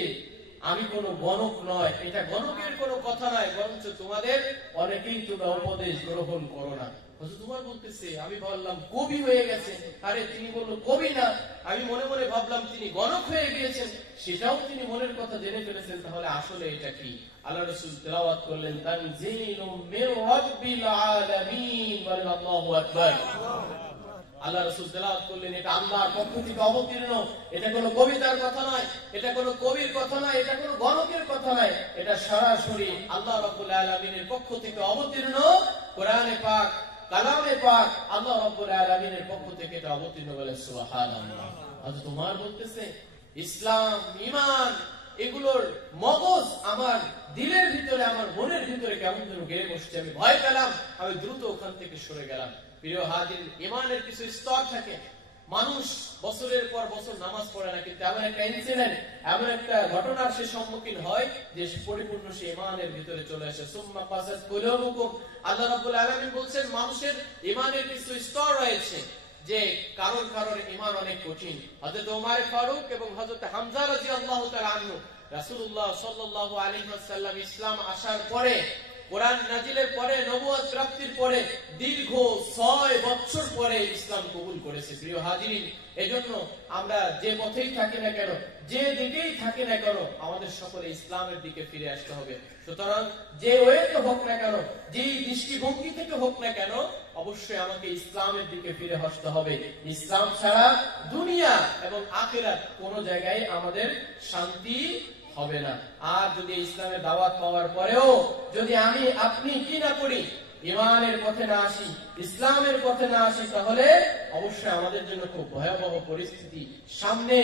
আমি কোন গণক নয়, এটা গণকের কোন কথা নয়, বরঞ্চ তোমাদের অনেকেই তোমরা উপদেশ গ্রহণ করো না। হযরত উমর বলতেছে, আমি বললাম কবি হয়ে গেছে। আরে তিনি বলল কবি না, আমি মনে মনে ভাবলাম তিনি গণক হয়ে গিয়েছেন, সেটাও তিনি মনের কথা জেনে ফেলেছেন। তাহলে আসলে এটা কি? আল্লাহ রাসূল তেলাওয়াত করলেন, তানজিলুম মির রাব্বিল আলামিন, আল্লাহু আকবার। আল্লাহ রাসূল তেলাওয়াত করলেন, এটা আল্লাহর পক্ষ থেকে অবতীর্ণ। এটা কোনো কবিতার কথা নয়, এটা কোনো কবির কথা নয়, এটা কোনো গণকের কথা নয়, এটা সরাসরি আল্লাহ রাব্বুল আলামিনের পক্ষ থেকে অবতীর্ণ কোরআনে পাক, কালামে পাক, আল্লাহ রাব্বুল আলামিনের পক্ষ থেকে এটা অবতীর্ণ বলে সুবহানাল্লাহ। হযরত উমর বলতেছে, ইসলাম, ঈমান এগুলোর মগজ আমার দিলের ভিতরে, আমার মনের ভিতরে কেমন যেন গেড়ে বসছে। আমি ভয় পেলাম, আমি দ্রুত ওখান থেকে সরে গেলাম। প্রিয় হাজির, ঈমানের কিছু স্তর থাকে। মানুষ বছরের পর বছর নামাজ পড়ে না, কিন্তু এমন একটা ইনসিডেন্ট, এমন একটা ঘটনার সে সম্মুখীন হয় যে পরিপূর্ণ সে ঈমানের ভিতরে চলে আসে। সুম্মা কাসাত কুলুবুকুম, আল্লাহ রাব্বুল আলামিন বলছেন মানুষের ঈমানের কিছু স্তর রয়েছে, যে কারোর কারোর ঈমান অনেক কঠিন। হযরত ওমর ফারুক এবং হযরত হামজা রাদিয়াল্লাহু তাআলা আনহু, রাসূলুল্লাহ সাল্লাল্লাহু আলাইহি ওয়াসাল্লাম ইসলাম আসার পরে, কোরআন নাজিলের পরে, নবুয়ত প্রাপ্তির পরে দীর্ঘ 6 বছর পরে ইসলাম কবুল করেছে। প্রিয় হাজিরিন, এজন্য আমরা যে পথেই থাকি না কেন, যে দিকেই থাকি না কেন, আমাদের সকলে ইসলামের দিকে ফিরে আসতে হবে। সুতরাং যে ওয়েতে হোক না কেন, যে দৃষ্টিভঙ্গি থেকে হোক না কেন, অবশ্যই আমাকে ইসলামের দিকে ফিরে আসতে হবে। ইসলাম ছাড়া দুনিয়া এবং আখিরাত কোন জায়গায় আমাদের শান্তি হবে না। আর যদি ইসলামের দাওয়াত পাওয়ার পরেও যদি আমি আপনি কি না করি, ঈমানের পথে না আসি, ইসলামের পথে না আসি, তাহলে অবশ্যই আমাদের জন্য খুব ভয়াবহ পরিস্থিতি সামনে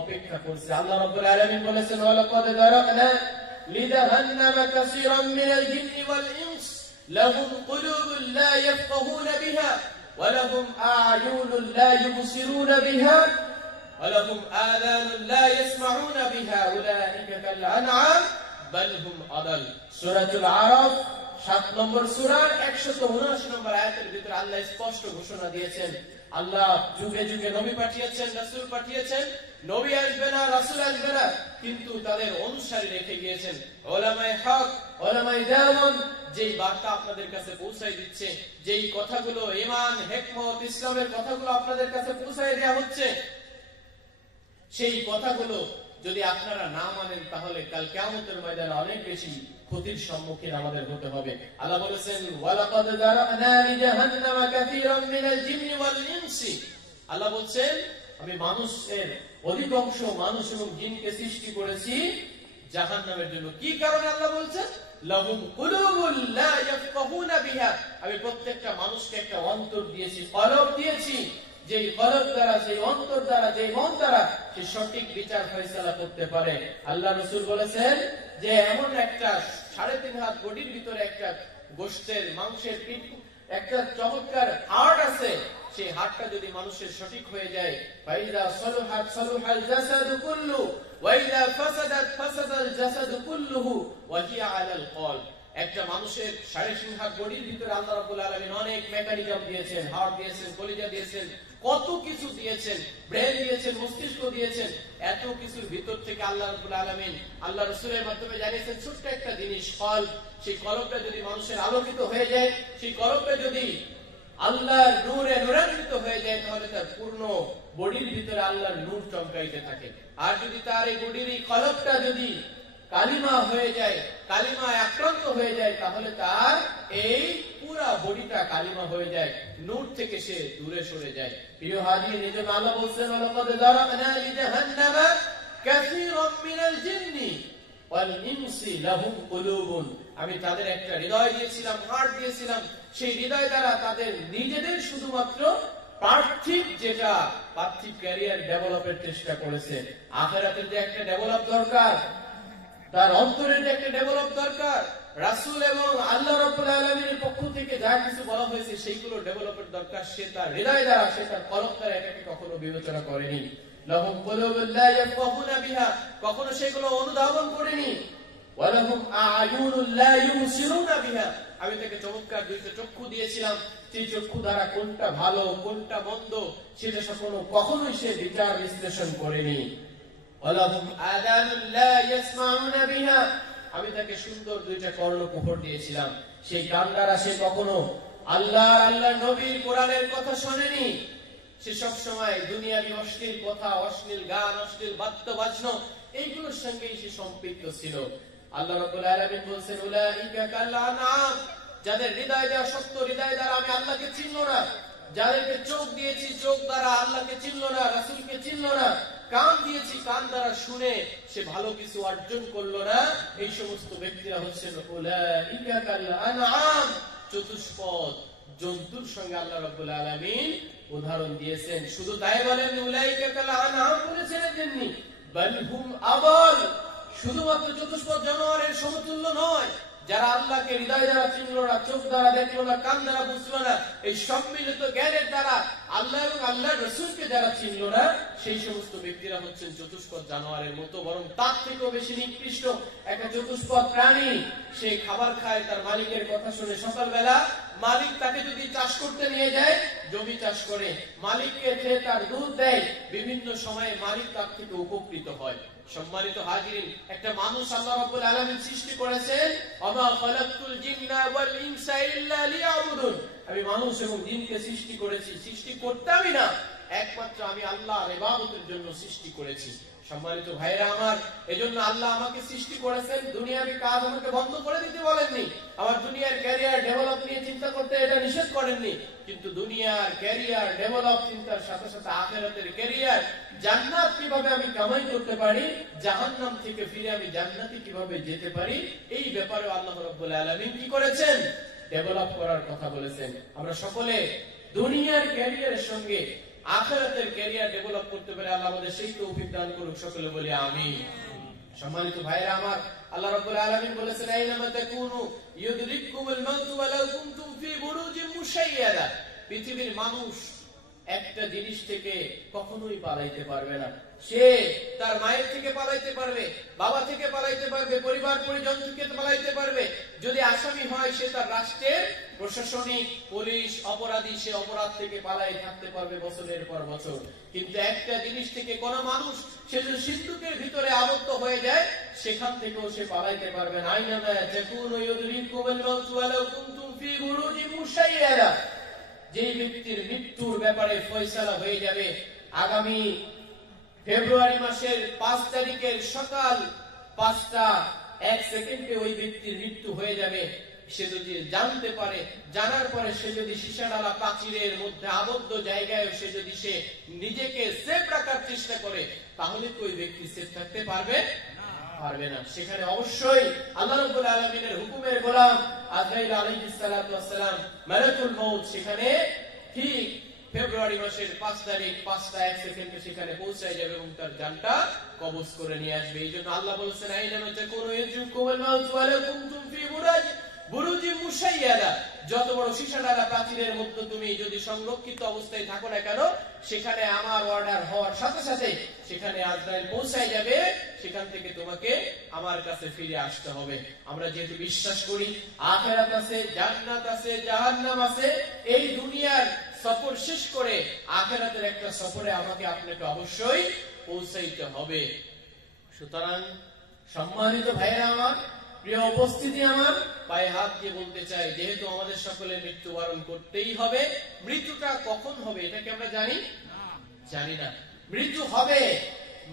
অপেক্ষা করছে। আল্লাহ রাব্বুল আলামিন বলেছেন, ওয়ালাকাদ যারাকনা লিজাহান্নামা কাসীরাম মিনাল জিন্নি ওয়াল ইনস লাহুম কুলুবুন লা ইয়াফকাহুনা বিহা ওয়া লাহুম আ'য়ুনুন লা ইউবসিরুনা বিহা ولهم آذان لا يسمعون بها أولئك كالأنعام بل هم أضل। সূরা আরাফ 7 নম্বর সূরার 179 নম্বর আয়াতের ভিতরে আল্লাহ স্পষ্ট ঘোষণা দিয়েছেন, আল্লাহ যুগে যুগে নবী পাঠিয়েছেন, রাসূল পাঠিয়েছেন। নবী আসবে না, রাসূল আসবে না, কিন্তু তাদের অনুসারী রেখে গিয়েছেন উলামায়ে হক, উলামায়ে জামান, যেই বার্তা আপনাদের কাছে পৌঁছায় দিচ্ছে, যেই কথাগুলো ঈমান, হিকমত, ইসলামের কথাগুলো আপনাদের কাছে পৌঁছায় দেয়া হচ্ছে, সেই কথাগুলো যদি আপনারা না মানেন, তাহলে কাল কিয়ামতের ময়দানে অনেক বেশি ক্ষতির সম্মুখীন আমাদের হতে হবে। আল্লাহ বলেছেন, ওয়ালাকাদ যারানা লিজাহান্নামা কাসীরাম মিনাল জিন্নি ওয়াল ইনসি, আল্লাহ বলেন আমি মানুষের অধিকাংশ মানুষ এবং জিনকে সৃষ্টি করেছি জাহান্নামের জন্য। কি কারণে? আল্লাহ বলেন, লাহুম কুলুবুন লা ইয়াফকাহুনা বিহা, আমি প্রত্যেকটা মানুষকে একটা অন্তর দিয়েছি, কলব দিয়েছি, যেই কলব দ্বারা, সেই অন্তর দ্বারা, যেই মন দ্বারা সে সঠিক বিচার ফয়সালা করতে পারে। আল্লাহ রাসূল বলেছেন যে এমন একটা 3.5 হাত বডির ভিতরে একটা গোশতের, মাংসের একটা চমৎকার হাড় আছে, সেই হাড়টা যদি মানুষের সঠিক হয়ে যায়, ফাইদা সালুহাত সালুহাল জাসাদু কুল্লু ওয়া ইযা ফাসাদাত ফাসাদাল জাসাদু কুল্লুহু ওয়া হিয়া আলাল কলব। একটা মানুষের 3.5 হাত বডির ভিতরে আল্লাহ রাব্বুল আলামিন অনেক মেকানিজম দিয়েছেন, হার্ট দিয়েছেন, কলিজা দিয়েছেন, কত কিছু দিয়েছেন, ব্রেন দিয়েছেন, মস্তিষ্ক দিয়েছেন। এত কিছুর ভিতর থেকে আল্লাহ রাব্বুল আলামিন আল্লাহ রাসূলের মাধ্যমে জানিয়েছেন ছোট্ট একটা জিনিস, কলব। সেই কলবটা যদি মানুষের আলোকিত হয়ে যায়, সেই কলবটা যদি আল্লাহর নূরে নূরান্বিত হয়ে যায়, তাহলে তার পূর্ণ বডির ভিতরে আল্লাহর নূর চমকাইতে থাকে। আর যদি তার এই বডির এই কলবটা যদি কালিমা হয়ে যায়, কালিমায় আক্রান্ত হয়ে যায়, তাহলে তার এই পুরা বডিটা কালিমা হয়ে যায়, নূর থেকে সে দূরে সরে যায়। প্রিয় হাজির, এজন্য আল্লাহ বলেন, ওয়ালাকাদ যারানা লিজাহান্নামা কাসীরাম মিনাল জিন্নি ওয়াল ইনসি লাহুম কুলুবুন, আমি তাদের একটা হৃদয় দিয়েছিলাম, হার্ট দিয়েছিলাম, সেই হৃদয় দ্বারা তাদের নিজেদের শুধুমাত্র পার্থিব, যেটা পার্থিব ক্যারিয়ার ডেভেলপের চেষ্টা করেছে, আখিরাতের যে একটা ডেভেলপ দরকার, তার অন্তরের যে একটা ডেভেলপ দরকার, রাসূল এবং আল্লাহ রাব্বুল আলামিনের পক্ষ থেকে যা কিছু বলা হয়েছে সেইগুলো ডেভেলপের দরকার, সে তার হৃদয় দ্বারা, সে তার কলব দ্বারা এটাকে কখনো বিবেচনা করেনি। লাহুম কুলুবুন লা ইয়াফকাহুনা বিহা, কখনো সেগুলো অনুধাবন করেনি। ওয়া লাহুম আ'য়ুনুন লা ইউবসিরুনা বিহা, আমি তাকে চমৎকার দুইটা চক্ষু দিয়েছিলাম, সেই চক্ষু দ্বারা কোনটা ভালো কোনটা মন্দ সেটা কখনোই সে বিচার বিশ্লেষণ করেনি। ওয়ালাহুম আযানুন লা ইয়াসমাউনা বিহা, আমি তাকে সুন্দর দুইটা কর্ণকুহর দিয়েছিলাম, সেই কান দ্বারা সে কখনো আল্লাহ নবীর কোরআনের কথা শোনেনি, সে সব সময় দুনিয়াবি অশ্লীল কথা, অশ্লীল গান, অশ্লীল বাদ্য বাজনা এইগুলোর সঙ্গেই সে সম্পৃক্ত ছিল। আল্লাহ রাব্বুল আলামিন বলেন, উলাইকা কাল আনআম, যাদের হৃদয় দেওয়া সত্য, হৃদয় দ্বারা আমি আল্লাহকে চিনল না, যাদেরকে চোখ দিয়েছি চোখ দ্বারা আল্লাহকে চিনল না, রাসূলকে চিনল না, কান দিয়েছি কান দ্বারা শুনে সে ভালো কিছু অর্জন করলো না, এই সমস্ত ব্যক্তিরা হচ্ছেন উলাইকা কাল আনআম, চতুষ্পদ জন্তুর সঙ্গে আল্লাহ রাব্বুল আলামিন উদাহরণ দিয়েছেন। শুধু তাই বলেন উলাইকা কাল আনআম বলেছেন তেমনি বাল হুম আবাল, শুধুমাত্র চতুষ্পদ জানোয়ারের সমতুল্য নয়, যারা আল্লাহকে হৃদয় দ্বারা চিনল না, চোখ দ্বারা দেখলো না, কান দ্বারা বুঝলো না, এই সম্মিলিত জ্ঞানের দ্বারা আল্লাহ এবং আল্লাহর রাসূলকে যারা চিনল না, সেই সমস্ত ব্যক্তিরা হচ্ছেন চতুষ্পদ জানোয়ারের মতো, বরং তার থেকেও বেশি নিকৃষ্ট। একটা চতুষ্পদ প্রাণী, সে খাবার খায় তার মালিকের কথা শুনে। সকালবেলা মালিক তাকে যদি চাষ করতে নিয়ে যায়, জমি চাষ করে, মালিককে খেয়ে তার দুধ দেয়, বিভিন্ন সময়ে মালিক তার থেকে উপকৃত হয়। সম্মানিত হাজিরিন, একটা মানুষ আল্লাহ রাব্বুল আলামিন সৃষ্টি করেছেন, ওমা খালাকতুল জিন্না ওয়াল ইনসা ইল্লা লিয়াবুদুন, আমি মানুষ এবং জিনকে সৃষ্টি করেছি, সৃষ্টি করতামই না, একমাত্র আমি আল্লাহর ইবাদতের জন্য সৃষ্টি করেছি। সম্মানিত ভাইরা আমার, এজন্য আল্লাহ আমাকে সৃষ্টি করেছেন, দুনিয়াবি কাজ আমাকে বন্ধ করে দিতে বলেননি, আমার দুনিয়ার ক্যারিয়ার ডেভেলপ নিয়ে চিন্তা করতে এটা নিষেধ করেননি, কিন্তু দুনিয়ার ক্যারিয়ার ডেভেলপ চিন্তার সাথে সাথে আখিরাতের ক্যারিয়ার, জান্নাত কিভাবে আমি কামাই করতে পারি, জাহান্নাম থেকে ফিরে আমি জান্নাতে কিভাবে যেতে পারি, এই ব্যাপারে আল্লাহ রাব্বুল আলামিন কি করেছেন, ডেভেলপ করার কথা বলেছেন। আমরা সকলে দুনিয়ার ক্যারিয়ারের সঙ্গে আখিরাতের ক্যারিয়ার ডেভেলপ করতে পারে আল্লাহ আমাদের সেই তৌফিক দান করুক, সকলে বলি আমিন। সম্মানিত ভাইরা আমার, আল্লাহ রাব্বুল আলামিন বলেছেন, আইনামা তাকুনু ইউদরিকুমুল মাউত ওয়ালাউ কুনতুম ফি বুরুজিন মুশাইয়াদা, পৃথিবীর মানুষ একটা জিনিস থেকে কখনোই পালাইতে পারবে না। সে তার মায়ের থেকে পালাইতে পারবে, বাবা থেকে পালাইতে পারবে, পরিবার পরিজন থেকে পালাইতে পারবে, যদি আসামি হয় সে তার রাষ্ট্রের প্রশাসনিক, পুলিশ, অপরাধী, সে অপরাধ থেকে পালাই থাকতে পারবে বছরের পর বছর। কিন্তু একটা জিনিস থেকে কোন মানুষ সে যদি সিন্ধুকের ভিতরে আবদ্ধ হয়ে যায়, সেখান থেকেও সে পালাইতে পারবে না। আইনামা তাকুনু ইউদরিকুমুল মাউত ওয়ালাউ কুনতুম ফি বুরুজিন মুশাইয়াদা, যে ব্যক্তির মৃত্যুর ব্যাপারে ফয়সালা হয়ে যাবে আগামী ফেব্রুয়ারি মাসের 5 তারিখের সকাল 5:01 ওই ব্যক্তির মৃত্যু হয়ে যাবে, সে যদি জানতে পারে, জানার পরে সে যদি সীসাডালা প্রাচীরের মধ্যে আবদ্ধ জায়গায় সে যদি সে নিজেকে সেফ রাখার চেষ্টা করে, তাহলে তো ওই ব্যক্তি সেফ থাকতে পারবে না। সেখানে অবশ্যই আল্লাহ রাব্বুল আলামিনের হুকুমের গোলাম আজরাইল আলাইহিস সালাতু ওয়াস সালাম, মালাকুল মউত, সেখানে ঠিক ফেব্রুয়ারি মাসের 5 তারিখ 5:01 সেখানে পৌঁছায় যাবে এবং তার জানটা কবজ করে নিয়ে আসবে। এইজন্য আল্লাহ বলেছেন, আইনামা তাকুনু ইউদরিকুমুল মাউত ওয়ালাউ কুনতুম ফি বুরুজিন মুশাইয়াদা, যত বড় সীসাডালা প্রাচীরের মধ্যে তুমি যদি সংরক্ষিত অবস্থায় থাকো না কেন, সেখানে আমার অর্ডার হওয়ার সাথে সাথে সেখানে আজরাইল পৌঁছায় যাবে, সেখান থেকে তোমাকে আমার কাছে ফিরে আসতে হবে। আমরা যেহেতু বিশ্বাস করি আখিরাত আছে, জান্নাত আছে, জাহান্নাম আছে, এই দুনিয়ার সফর শেষ করে আখিরাতের একটা সফরে আমাকে আপনাকে অবশ্যই পৌঁছাইতে হবে। সুতরাং সম্মানিত ভাইরা আমার, প্রিয় উপস্থিতি আমার, পায়ে হাত দিয়ে বলতে চাই, যেহেতু আমাদের সকলের মৃত্যুবরণ করতেই হবে, মৃত্যুটা কখন হবে এটা কি আমরা জানি না। মৃত্যু হবে,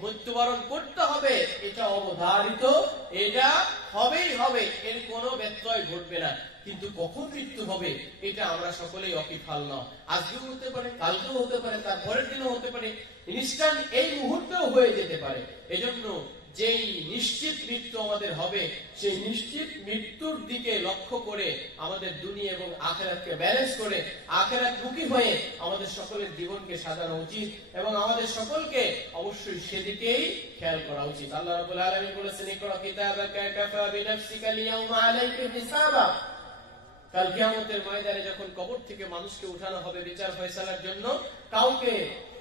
মৃত্যুবরণ করতে হবে, এটা অবধারিত, এটা হবেই হবে, এর কোনো ব্যত্যয় ঘটবে না। কিন্তু কখন মৃত্যু হবে এটা আমরা সকলেই অকিফাল না। আজকেও হতে পারে, কালকেও হতে পারে, তার পরের দিনও হতে পারে, ইনস্ট্যান্ট এই মুহূর্তেও হয়ে যেতে পারে। এজন্য যেই নিশ্চিত মৃত্যু আমাদের হবে, সেই নিশ্চিত মৃত্যুর দিকে লক্ষ্য করে আমাদের দুনিয়া এবং আখিরাতকে ব্যালেন্স করে আখিরাতমুখী হয়ে আমাদের সকলের জীবনকে সাজানো উচিত এবং আমাদের সকলকে অবশ্যই সেদিকেই খেয়াল করা উচিত। আল্লাহ রাব্বুল আলামিন বলেছেন, ইকরা কিতাবাকা কাফা বিনাফসিকা লিয়াউমা আলাইকা হিসাবা, কাল কিয়ামতের ময়দানে যখন কবর থেকে মানুষকে উঠানো হবে বিচার ফয়সালার জন্য, কাউকে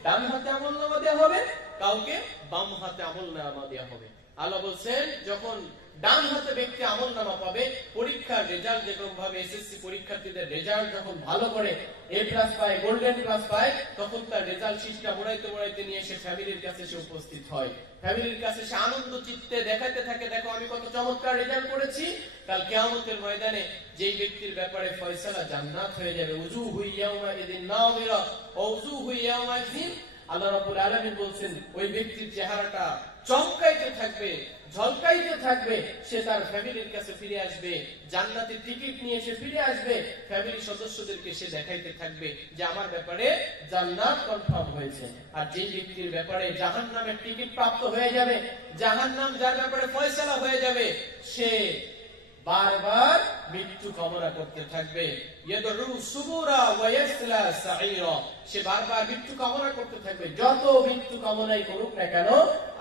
ডান হাতে আমলনামা দেওয়া হবে, কাউকে বাম হাতে আমলনামা দেওয়া হবে। আল্লাহ বলছেন যখন ডান হাতে ব্যক্তি আমলনামা পাবে, পরীক্ষার রেজাল্ট যেরকম ভাবে এসএসসি পরীক্ষার্থীদের রেজাল্ট যখন ভালো করে A+ পায়, গোল্ডেন প্লাস পায়, তখন তার রেজাল্ট শিটটা মোড়াইতে নিয়ে সে ফ্যামিলির কাছে সে উপস্থিত হয়। ফ্যামিলির কাছে সে আনন্দ চিত্তে দেখাতে থাকে, দেখো আমি কত চমৎকার রেজাল্ট করেছি। কাল কিয়ামতের ময়দানে যেই ব্যক্তির ব্যাপারে ফয়সালা জান্নাত হয়ে যাবে, উজুহু ইয়াওমাইযিন নাযিরা ওয়া উজুহু ইয়াওমাইযিন, আল্লাহ রাব্বুল আলামিন বলছেন ওই ব্যক্তির চেহারাটা চমকাইতে থাকবে, ঝলকাইতে থাকবে। সে তার ফ্যামিলির কাছে ফিরে আসবে, জান্নাতের টিকিট নিয়ে সে ফিরে আসবে, ফ্যামিলি সদস্যদেরকে সে দেখাইতে থাকবে যে আমার ব্যাপারে জান্নাত কনফার্ম হয়েছে। আর যে ব্যক্তির ব্যাপারে জাহান্নামের টিকিট প্রাপ্ত হয়ে যাবে, জাহান্নাম যার ব্যাপারে ফয়সালা হয়ে যাবে, সে বারবার মৃত্যু কামনা করতে থাকবে। ইয়াদউ সুবুরা ওয়া ইয়াসলা সাঈরা, সে বারবার মৃত্যু কামনা করতে থাকবে। যত মৃত্যু কামনাই করুক না কেন,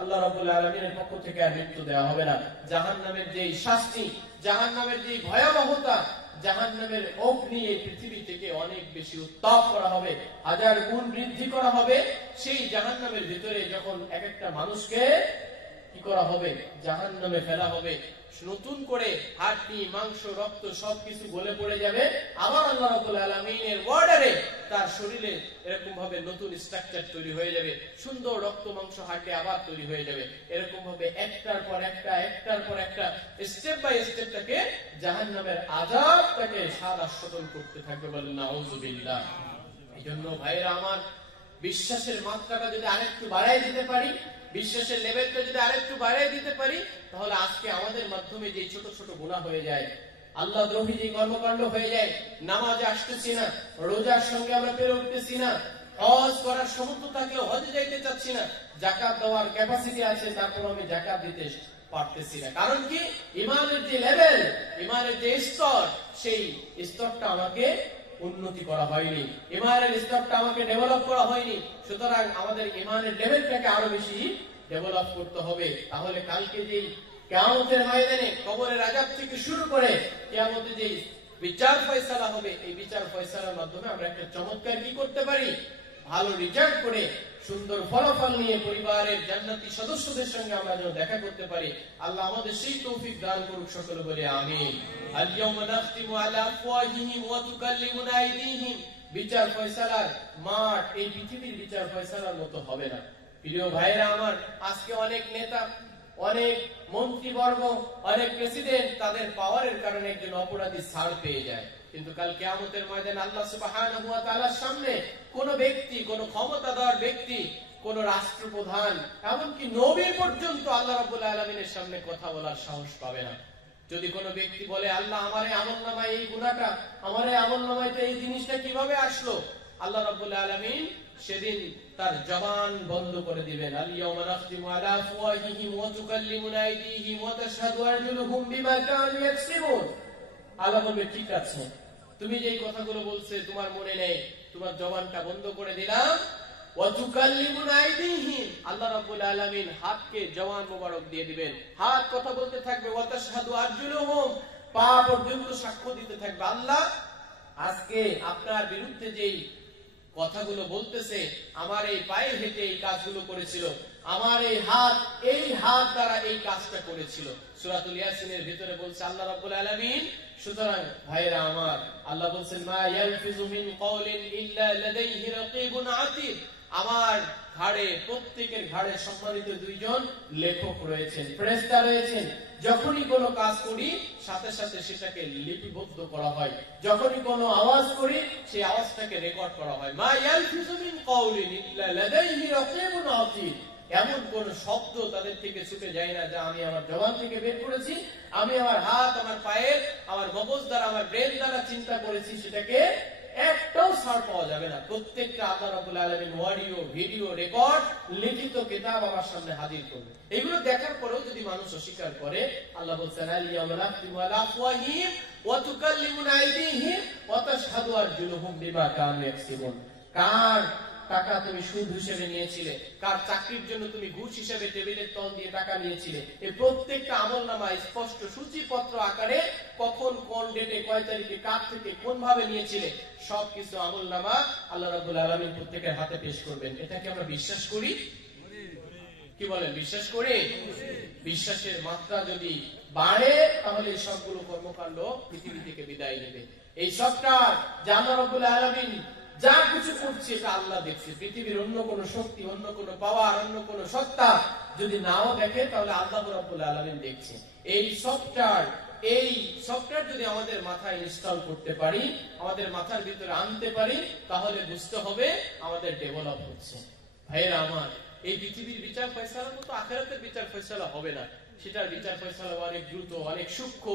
আল্লাহ রাব্বুল আলামিনের পক্ষ থেকে আর মৃত্যু দেওয়া হবে না। জাহান্নামের যেই শাস্তি, জাহান্নামের যেই ভয়াবহতা, জাহান্নামের অগ্নি এই পৃথিবী থেকে অনেক বেশি উত্তাপ করা হবে, 1000 গুণ বৃদ্ধি করা হবে। সেই জাহান্নামের ভিতরে যখন এক একটা মানুষকে কি করা হবে, জাহান্নামে ফেলা হবে, নতুন করে হাড়ি মাংস রক্ত সবকিছু গলে পড়ে যাবে। আবার আল্লাহ রাব্বুল আলামিনের অর্ডারে তার শরীরে এরকম ভাবে নতুন স্ট্রাকচার তৈরি হয়ে যাবে, সুন্দর রক্ত মাংস হাড়ি আবার তৈরি হয়ে যাবে। এরকম ভাবে একটার পর একটা স্টেপ বাই স্টেপ তাকে জাহান্নামের আযাবটাকে স্বাদ আস্বাদন করতে থাকবে। বলেন নাউযুবিল্লাহ। এইজন্য ভাইরা আমার, বিশ্বাসের মাত্রাটা যদি আরেকটু বাড়াই দিতে পারি, বিশ্বাসের লেভেলটা যদি আরেকটু বাড়াই দিতে পারি, তাহলে আজকে আমাদের মাধ্যমে যে ছোট ছোট গুনাহ হয়ে যায়, আল্লাহ দ্রোহী যে কর্মকাণ্ড হয়ে যায়, নামাজে আসতেছি না, রোজার সঙ্গে আমরা পেরে উঠতেছি না, হজ করার সামর্থ্য থাকলেও হজে যাইতে চাচ্ছি না, যাকাত দেওয়ার ক্যাপাসিটি আছে তারপর আমি যাকাত দিতে পারতেছি না। কারণ কি, ঈমানের যে লেভেল, ঈমানের যে স্তর, সেই স্তরটা আমাকে উন্নতি করা হয়নি, ঈমানের স্তরটা আমাকে ডেভেলপ করা হয়নি। সুতরাং আমাদের ঈমানের লেভেলটাকে আরো বেশি ডেভেলপ করতে হবে। তাহলে কালকে যেই কিয়ামতের ময়দানে কবরের আযাব থেকে শুরু করে কিয়ামতে যেই বিচার ফয়সালা হবে, এই বিচার ফয়সালার মাধ্যমে আমরা একটা চমৎকার কি করতে পারি, ভালো রেজাল্ট করে সুন্দর ফলাফল নিয়ে পরিবারের জান্নাতি সদস্যদের সঙ্গে আমরা যেন দেখা করতে পারি। আল্লাহ আমাদের সেই তৌফিক দান করুক, সকলে বলে আমিন। আল ইয়াউমা নাখতিমু আলা আফওয়াহিহিম ওয়া তুকাল্লিমুনা আইদিহিম। বিচার ফয়সালার মাঠ এই পৃথিবীর বিচার ফয়সালার মতো হবে না। প্রিয় ভাইরা আমার, আজকে অনেক নেতা, অনেক মন্ত্রীবর্গ, অনেক প্রেসিডেন্ট তাদের পাওয়ারের কারণে একজন অপরাধী ছাড় পেয়ে যায়, কিন্তু কাল কিয়ামতের ময়দানে আল্লাহ সুবহানাহু ওয়া তাআলার সামনে কোন ব্যক্তি, কোন ক্ষমতাধর ব্যক্তি, কোন রাষ্ট্রপ্রধান, এমনকি নবী পর্যন্ত আল্লাহ রাব্বুল আলামিনের সামনে কথা বলার সাহস পাবে না। যদি কোনো ব্যক্তি বলে আল্লাহ আমার এই আমলনামায় এই গুনাহটা, আমার এই আমলনামায় এই জিনিসটা কিভাবে আসলো, আল্লাহ রাব্বুল আলামিন সেদিন তার জবান বন্ধ করে দিবেন। আল ইয়াউমা নাখতিমু আলা আফওয়াহিহিম ওয়া তুকাল্লিমুনা আইদিহিম ওয়া তাশহাদু আরজুলুহুম বিমা কানু ইয়াকসিবুন। আল্লাহ বলবে ঠিক আছে, তুমি যেই কথাগুলো বলছে তোমার মনে নেই, তোমার জবানটা বন্ধ করে দিলাম। ওয়া তুকাল্লিমুনা আইদিহিম, আল্লাহ রাব্বুল আলামিন হাতকে জবান মোবারক দিয়ে দিবেন, হাত কথা বলতে থাকবে। ওয়া তাশহাদু আরজুলুহুম, পা পর্যন্ত সাক্ষ্য দিতে থাকবে। আল্লাহ আজকে আপনার বিরুদ্ধে যেই কথাগুলো বলতেছে, আমার এই পায়ে হেঁটে এই কাজগুলো করেছিল, আমার এই হাত দ্বারা এই কাজটা করেছিল। সূরাতুল ইয়াসিনের ভিতরে বলছে আল্লাহ রাব্বুল আলামিন। সুতরাং ভাইরা আমার, আল্লাহ বলছেন মা ইয়ালফিযু মিন কওলিন ইল্লা লাদাইহি রাকীবুন আতীদ। আমার ঘাড়ে, প্রত্যেকের ঘাড়ে সম্মানিত দুইজন লেখক রয়েছেন, ফেরেশতা রয়েছেন। যখনই কোনো কাজ করি সাথে সাথে সেটাকে লিপিবদ্ধ করা হয়, যখনই কোনো আওয়াজ করি সেই আওয়াজটাকে রেকর্ড করা হয়। মা ইয়ালফিযু মিন কওলিন ইল্লা লাদাইহি রাকীবুন আতীদ। এমন কোন শব্দ তাদের থেকে ছুটে যায় না যা আমি আমার জবান থেকে বের করেছি, আমি আমার হাত, আমার পায়ের, আমার মগজ দ্বারা, আমার ব্রেন দ্বারা চিন্তা করেছি, সেটাকে একটাও ছাড় পাওয়া যাবে না। প্রত্যেকটা আল্লাহ রাব্বুল আলামিন অডিও, ভিডিও, রেকর্ড, লিখিত কিতাব আমার সামনে হাজির করবে। এগুলো দেখার পরেও যদি মানুষ অস্বীকার করে, আল্লাহ বলছেন আল ইয়াউমা নাখতিমু আলা আফওয়াহিহিম ওয়া তুকাল্লিমুনা আইদিহিম ওয়া তাশহাদু আরজুলুহুম বিমা কানু ইয়াকসিবুন। কার টাকা তুমি সুদ হিসেবে নিয়েছিলে, কার চাকরির জন্য তুমি ঘুষ হিসেবে টেবিলের তল দিয়ে টাকা নিয়েছিলে, এই প্রত্যেকটা আমলনামায় স্পষ্ট সূচিপত্র আকারে কখন, কোন ডেটে, কয় তারিখে, কার থেকে, কোন ভাবে নিয়েছিলে, সবকিছু আমলনামা আল্লাহ রাব্বুল আলামিন প্রত্যেকের হাতে পেশ করবেন। এটাকে আমরা বিশ্বাস করি? কি বলেন, বিশ্বাস করি? বিশ্বাসের মাত্রা যদি বাড়ে তাহলে এই সবগুলো কর্মকাণ্ড পৃথিবী থেকে বিদায় নেবে। এই সবটা আল্লাহ রাব্বুল আলামিন যা কিছু করছে এটা আল্লাহ দেখছে। পৃথিবীর অন্য কোন শক্তি, অন্য কোন পাওয়ার, অন্য কোন সত্তা যদি নাও দেখে তাহলে আল্লাহ রাব্বুল আলামিন দেখছে। এই সফটওয়্যার যদি আমাদের মাথায় ইনস্টল করতে পারি, আমাদের মাথার ভিতরে আনতে পারি, তাহলে বুঝতে হবে আমাদের ডেভেলপ হচ্ছে। ভাইয়েরা আমার, এই পৃথিবীর বিচার ফয়সালার মতো আখিরাতের বিচার ফয়সালা হবে না। সেটার বিচার ফয়সালা অনেক দ্রুত, অনেক সূক্ষ্ম,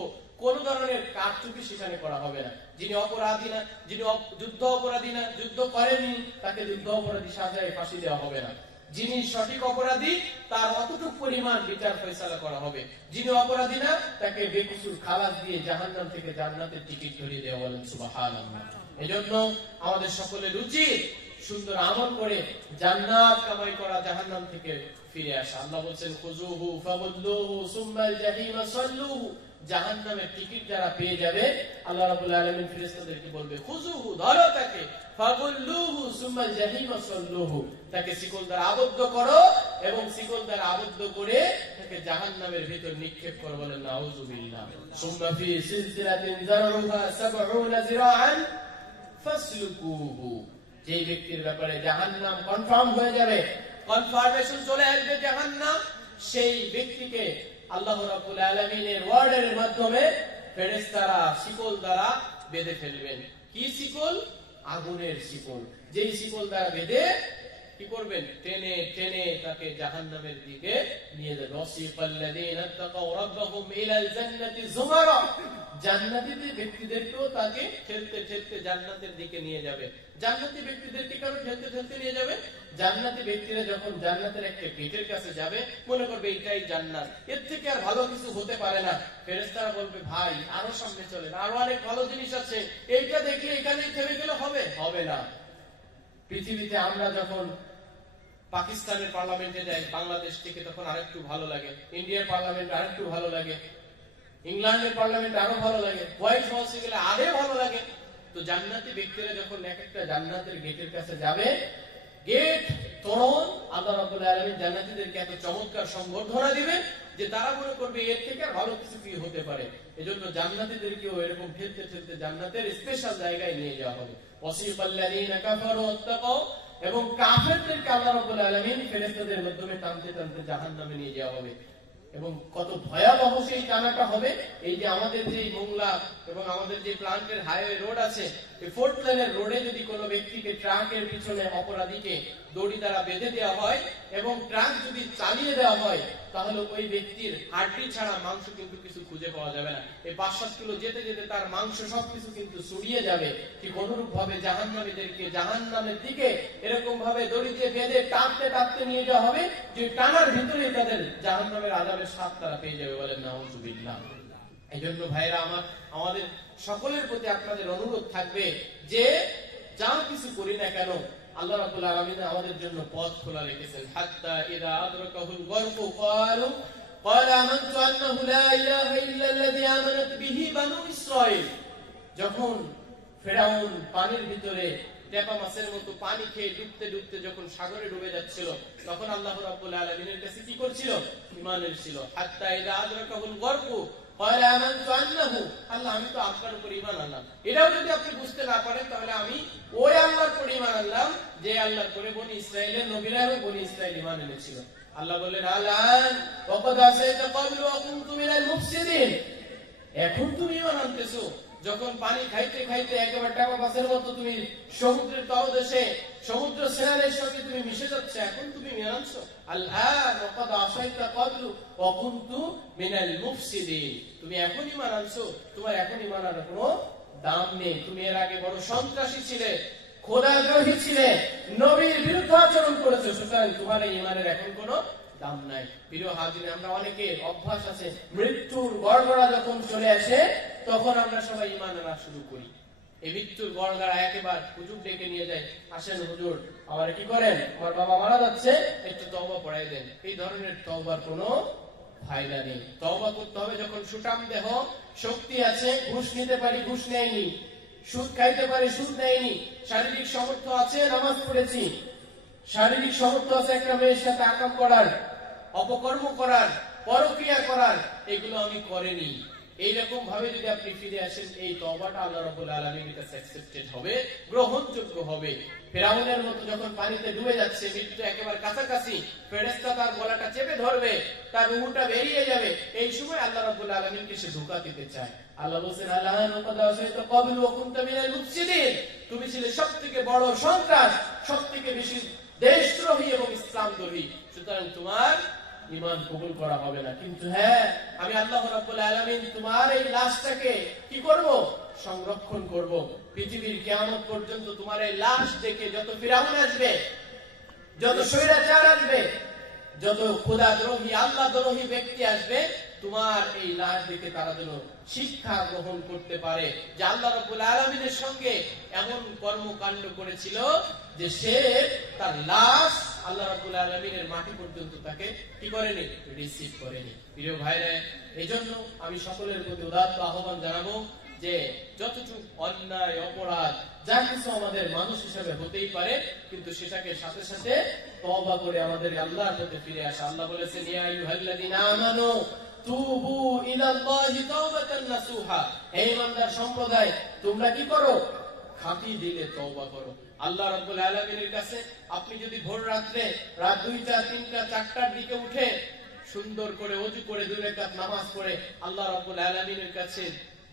কোন ধরনের কারচুপি সেখানে করা হবে না। যিনি অপরাধী না, যিনি যুদ্ধ অপরাধী না, যুদ্ধ করেননি, তাকে যুদ্ধ অপরাধী সাজায় ফাঁসি দেওয়া হবে না। যিনি সঠিক অপরাধী তার অতটুকু পরিমাণ বিচার ফয়সালা করা হবে। যিনি অপরাধী না তাকে বেকসুর খালাস দিয়ে জাহান্নাম থেকে জান্নাতের টিকিট ধরিয়ে দেওয়া। বলেন সুবহানাল্লাহ। এজন্য আমাদের সকলের উচিত সুন্দর আমল করে জান্নাত কামাই করা, জাহান্নাম থেকে ফিরে আসা। আল্লাহ বলেন খুযুহু ফাগুল্লুহু সুম্মাল জাহিমা সাল্লুহু। জাহান্নামের টিকিট যারা পেয়ে যাবে আল্লাহ রাব্বুল আলামিন ফেরেশতাদেরকে বলবে খুযুহু, ধরো তাকে, ফাগুল্লুহু সুম্মাল জাহিমা সাল্লুহু, তাকে শিকল দ্বারা আবদ্ধ করো এবং শিকল দ্বারা আবদ্ধ করে তাকে জাহান্নামের ভিতর নিক্ষেপ করো। বলেন নাউযুবিল্লাহ। সুম্মা ফি সিলসিলাতিন যারউহা ৭০ যিরাআন ফাসলুকুহু। যে ব্যক্তির ব্যাপারে জাহান্নাম কনফার্ম হয়ে যাবে, কনফার্মেশন চলে আসবে জাহান্নাম, সেই ব্যক্তিকে আল্লাহ রাব্বুল আলামিনের ওয়ার্ডের মাধ্যমে ফেরেশতারা শিকল দ্বারা বেঁধে ফেলবেন। কি শিকল? আগুনের শিকল। যেই শিকল দ্বারা বেঁধে কি করবেন? টেনে টেনে তাকে জাহান্নামের দিকে নিয়ে যাবে। ওয়াসিফাল্লাযীনা তাকাউ রাব্বাহুম ইলাল জান্নাতি যুমারা। জান্নাতি ব্যক্তিদেরকেও তাকে ঠেলতে ঠেলতে জান্নাতের দিকে নিয়ে যাবে। জান্নাতি ব্যক্তিদেরকে কেন ঠেলতে ঠেলতে নিয়ে যাবে? জান্নাতি ব্যক্তিরা যখন জান্নাতের একটা গেটের কাছে যাবে, মনে করবে এটাই জান্নাত, এর থেকে আর ভালো কিছু হতে পারে না। ফেরেশতারা বলবে ভাই আরো সামনে চলেন, আরো অনেক ভালো জিনিস আছে, এইটা দেখলে এখানেই থেমে গেলে হবে? হবে না। পৃথিবীতে আমরা যখন পাকিস্তানের পার্লামেন্টে যাই বাংলাদেশ থেকে, তখন আরেকটু ভালো লাগে। ইন্ডিয়ার পার্লামেন্ট আরেকটু ভালো লাগে, ইংল্যান্ডের পার্লামেন্ট আরো ভালো লাগে, হোয়াইট হাউসে গেলে আরো ভালো লাগে। তো জান্নাতি ব্যক্তিরা যখন এক একটা জান্নাতের গেটের কাছে যাবে, গেট তোরণ আল্লাহ রাব্বুল আলামিন জান্নাতীদেরকে এত চমৎকার সংবর্ধনা দিবেন যে তারা মনে করবে এর থেকে আর ভালো কিছু কি হতে পারে। এজন্য জান্নাতীদেরকেও এরকম ঠেলতে ঠেলতে জান্নাতের স্পেশাল জায়গায় নিয়ে যাওয়া হবে। ওয়াসিফাল্লাযীনা কাফারু ওয়াত্তাকাউ, এবং কাফেরদেরকে আল্লাহ রাব্বুল আলামিন ফেরেশতাদের মাধ্যমে টানতে টানতে জাহান্নামে নিয়ে যাওয়া হবে। এবং কত ভয়াবহ সেই টানাটা হবে। এই যে আমাদের যে মোংলা এবং আমাদের যে প্লান্টের হাইওয়ে রোড আছে, এই 4 লেনের রোডে যদি কোনো ব্যক্তিকে ট্রাকের পিছনে অপরাধীকে দড়ি দ্বারা বেঁধে দেওয়া হয় এবং ট্রাক যদি চালিয়ে দেওয়া হয়, তাহলে ওই ব্যক্তির হাড্ডি ছাড়া মাংস কিন্তু কিছু খুঁজে পাওয়া যাবে না। এই 5-7 কিলো যেতে যেতে তার মাংস সবকিছু কিন্তু ছড়িয়ে যাবে। ঠিক অনুরূপ ভাবে জাহান্নামীদেরকে জাহান্নামের দিকে এরকম ভাবে দড়ি দিয়ে বেঁধে টানতে টানতে নিয়ে যাওয়া হবে যে টানার ভিতরে তাদের জাহান্নামের আযাবের স্বাদ তারা পেয়ে যাবে। বলেন নাউযুবিল্লাহ। এই জন্য ভাইরা আমার, আমাদের সকলের প্রতি আপনাদের অনুরোধ থাকবে যে যা কিছু করি না কেন আল্লাহ রাব্বুল আলামিন আমাদের জন্য পথ খোলা রেখেছেন। হাত্তা ইযা আদরাকাহুল গরকু ক্বালু আমানতু আন্নাহু লা ইলাহা ইল্লাল্লাযী আমানাত বিহি বানু ইসরাঈল। যখন ফেরাউন পানির ভিতরে টেপা মাছের মতো পানি খেয়ে ডুবতে ডুবতে যখন সাগরে ডুবে যাচ্ছিল, তখন আল্লাহ রাব্বুল আলামিনের কাছে কি করছিল? ঈমান এনেছিল। হাত্তা ইযা আদরাকাহুল গরকু আমানতু আন্নাহু, আল্লাহ আমি তো আপনার উপর ঈমান আনলাম। এটাও যদি আপনি বুঝতে না পারেন তাহলে আমি ওই আল্লাহর উপর ঈমান আনলাম যে আল্লাহর উপরে বনি ইসরাইলের নবীরা এবং বনি ইসরাইল ঈমান এনেছিল। আল্লাহ বললেন আলান ওয়াকাদ আসাইতা ক্বাবলু ওয়া কুনতু মিনাল মুফসিদিন। এখন তুমি ঈমান আনতেছো, যখন পানি খাইতে খাইতে একেবারে টাকা মাছের মতো তুমি সমুদ্রের তলদেশে সমুদ্র স্নানের সঙ্গে তুমি মিশে যাচ্ছে, এখন তুমি ঈমান আনছো। আলান ওয়াকাদ আসাইতা ক্বাবলু ওয়া কুনতু মিনাল মুফসিদিন। তুমি এখন ঈমান আনছো, তোমার এখন ঈমান আনার কোনো দাম নেই। তুমি এর আগে বড় সন্ত্রাসী ছিলে, খোদাদ্রোহী ছিলে, নবীর বিরুদ্ধে আচরণ করেছো, সুতরাং তোমার এই ঈমানের এখন কোনো দাম নাই। প্রিয় হাজির, আমরা অনেকের অভ্যাস আছে মৃত্যুর গড়গড়া যখন চলে আসে তখন আমরা সবাই ঈমান আনা শুরু করি। এই মৃত্যুর গড়গড়া একেবারে হুজুর ডেকে নিয়ে যায়, আসেন হুজুর আমার কি করেন, আমার বাবা মারা যাচ্ছে, একটু তওবা পড়াই দেন। এই ধরনের তওবার কোনো ফায়দা নেই। তওবা করতে হবে যখন সুঠাম দেহ, শক্তি আছে, ঘুষ নিতে পারি, ঘুষ নেয়নি, সুদ খাইতে পারি, সুদ নেয়নি, শারীরিক সামর্থ্য আছে, নামাজ পড়েছি, শারীরিক সামর্থ্য আছে একটা মেয়ের সাথে আকাম করার, অপকর্ম করার, পরক্রিয়া করার, এগুলো আমি করিনি। এইরকম ভাবে যদি আপনি ফিরে আসেন, এই তওবাটা আল্লাহ রাব্বুল আলামিনের কাছে অ্যাকসেপ্টেড হবে, গ্রহণযোগ্য হবে। ফিরআউনের মতো যখন পানিতে ডুবে যাচ্ছে, মৃত্যু একেবারে কাছাকাছি, ফেরেশতা তার গলাটা চেপে ধরবে, তার রূহটা বেরিয়ে যাবে, এই সময় আল্লাহ রাব্বুল আলামিনকে সে ধোঁকা দিতে চায়। আল্লাহ বলেন, আল্লাহু কদ আসাইতা ক্বাবলু ওয়া কুনতা মিনাল মুফসিদিন, তুমি ছিলে সবথেকে বড় সন্ত্রাস, সবথেকে বেশি দেশদ্রোহী এবং ইসলামদ্রোহী, সুতরাং তোমার ঈমান কবুল করা হবে না। কিন্তু হ্যাঁ, আমি আল্লাহ রাব্বুল আলামিন তোমার এই লাশটাকে কি করব? সংরক্ষণ করব। পৃথিবীর কিয়ামত পর্যন্ত তোমার এই লাশ দেখে যত ফিরআউন আসবে, যত স্বৈরাচার আসবে, যত খোদাদ্রোহী, আল্লাহদ্রোহী ব্যক্তি আসবে, তোমার এই লাশ দেখে তারা যেন শিক্ষা গ্রহণ করতে পারে যে আল্লাহ রাব্বুল আলামিনের সঙ্গে এমন কর্মকাণ্ড করেছিল যে সে তার লাশ আল্লাহ রাব্বুল আলামিনের মাটি পর্যন্ত তাকে কি করেনি? রিসিভ করেনি। প্রিয় ভাইরা, এইজন্য আমি সকলের প্রতি উদাত্ত আহ্বান জানাবো যে যতটুকু অন্যায়, অপরাধ, যা কিছু আমাদের মানুষ হিসেবে হতেই পারে, কিন্তু সেটাকে সাথে সাথে তওবা করে আমাদের আল্লাহর পথে ফিরে আসা। আল্লাহ বলেছেন, ইয়া আইয়ুহাল্লাযীনা আমানু তুবু ইলাল্লাহি তাওবাতান নাসুহা, হে ইমানদার সম্প্রদায়, তোমরা কি করো? খাঁটি দিলে তওবা করো। আল্লাহ রাব্বুল আলামিনের কাছে আপনি যদি ভোর রাত্রে রাত 2টা, 3টা, 4টার দিকে উঠে সুন্দর করে ওযু করে 2 রাকাত নামাজ পড়ে আল্লাহ রাব্বুল আলামিনের কাছে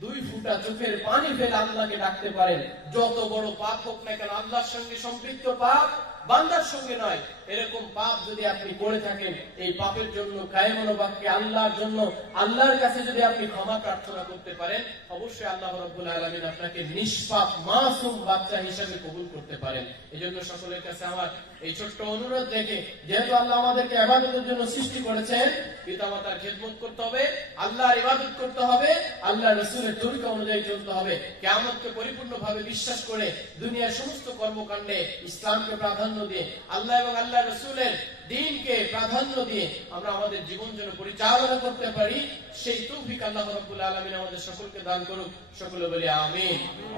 2 ফোঁটা চোখের পানি ফেলে আল্লাহকে ডাকতে পারেন, যত বড় পাপ হোক না কেন, আল্লাহর সঙ্গে সম্পৃক্ত পাপ, বান্দার সঙ্গে নয়, এরকম পাপ যদি আপনি করে থাকেন, এই পাপের জন্য কায়মন বাক্যে আল্লাহর জন্য আল্লাহর কাছে যদি আপনি ক্ষমা প্রার্থনা করতে পারেন, অবশ্যই আল্লাহ রাব্বুল আলামিন আপনাকে নিষ্পাপ মাসুম বাচ্চা হিসেবে কবুল করতে পারেন। এজন্য সকলের কাছে আমার এই ছোট্ট অনুরোধ রেখে, যেহেতু আল্লাহ আমাদেরকে ইবাদতের জন্য সৃষ্টি করেছেন, পিতামাতার খেদমত করতে হবে, আল্লাহর ইবাদত করতে হবে, আল্লাহর রাসূলের তরিকা অনুযায়ী চলতে হবে, কিয়ামতকে পরিপূর্ণভাবে বিশ্বাস করে দুনিয়ার সমস্ত কর্মকাণ্ডে ইসলামকে প্রাধান্য দিয়ে, আল্লাহ এবং আল্লাহর রাসূলের দ্বীনকে প্রাধান্য দিয়ে আমরা আমাদের জীবন যেন পরিচালনা করতে পারি, সেই তৌফিক আল্লাহ রাব্বুল আলামিন আমাদের সকলকে দান করুক। সকলে বলি আমিন।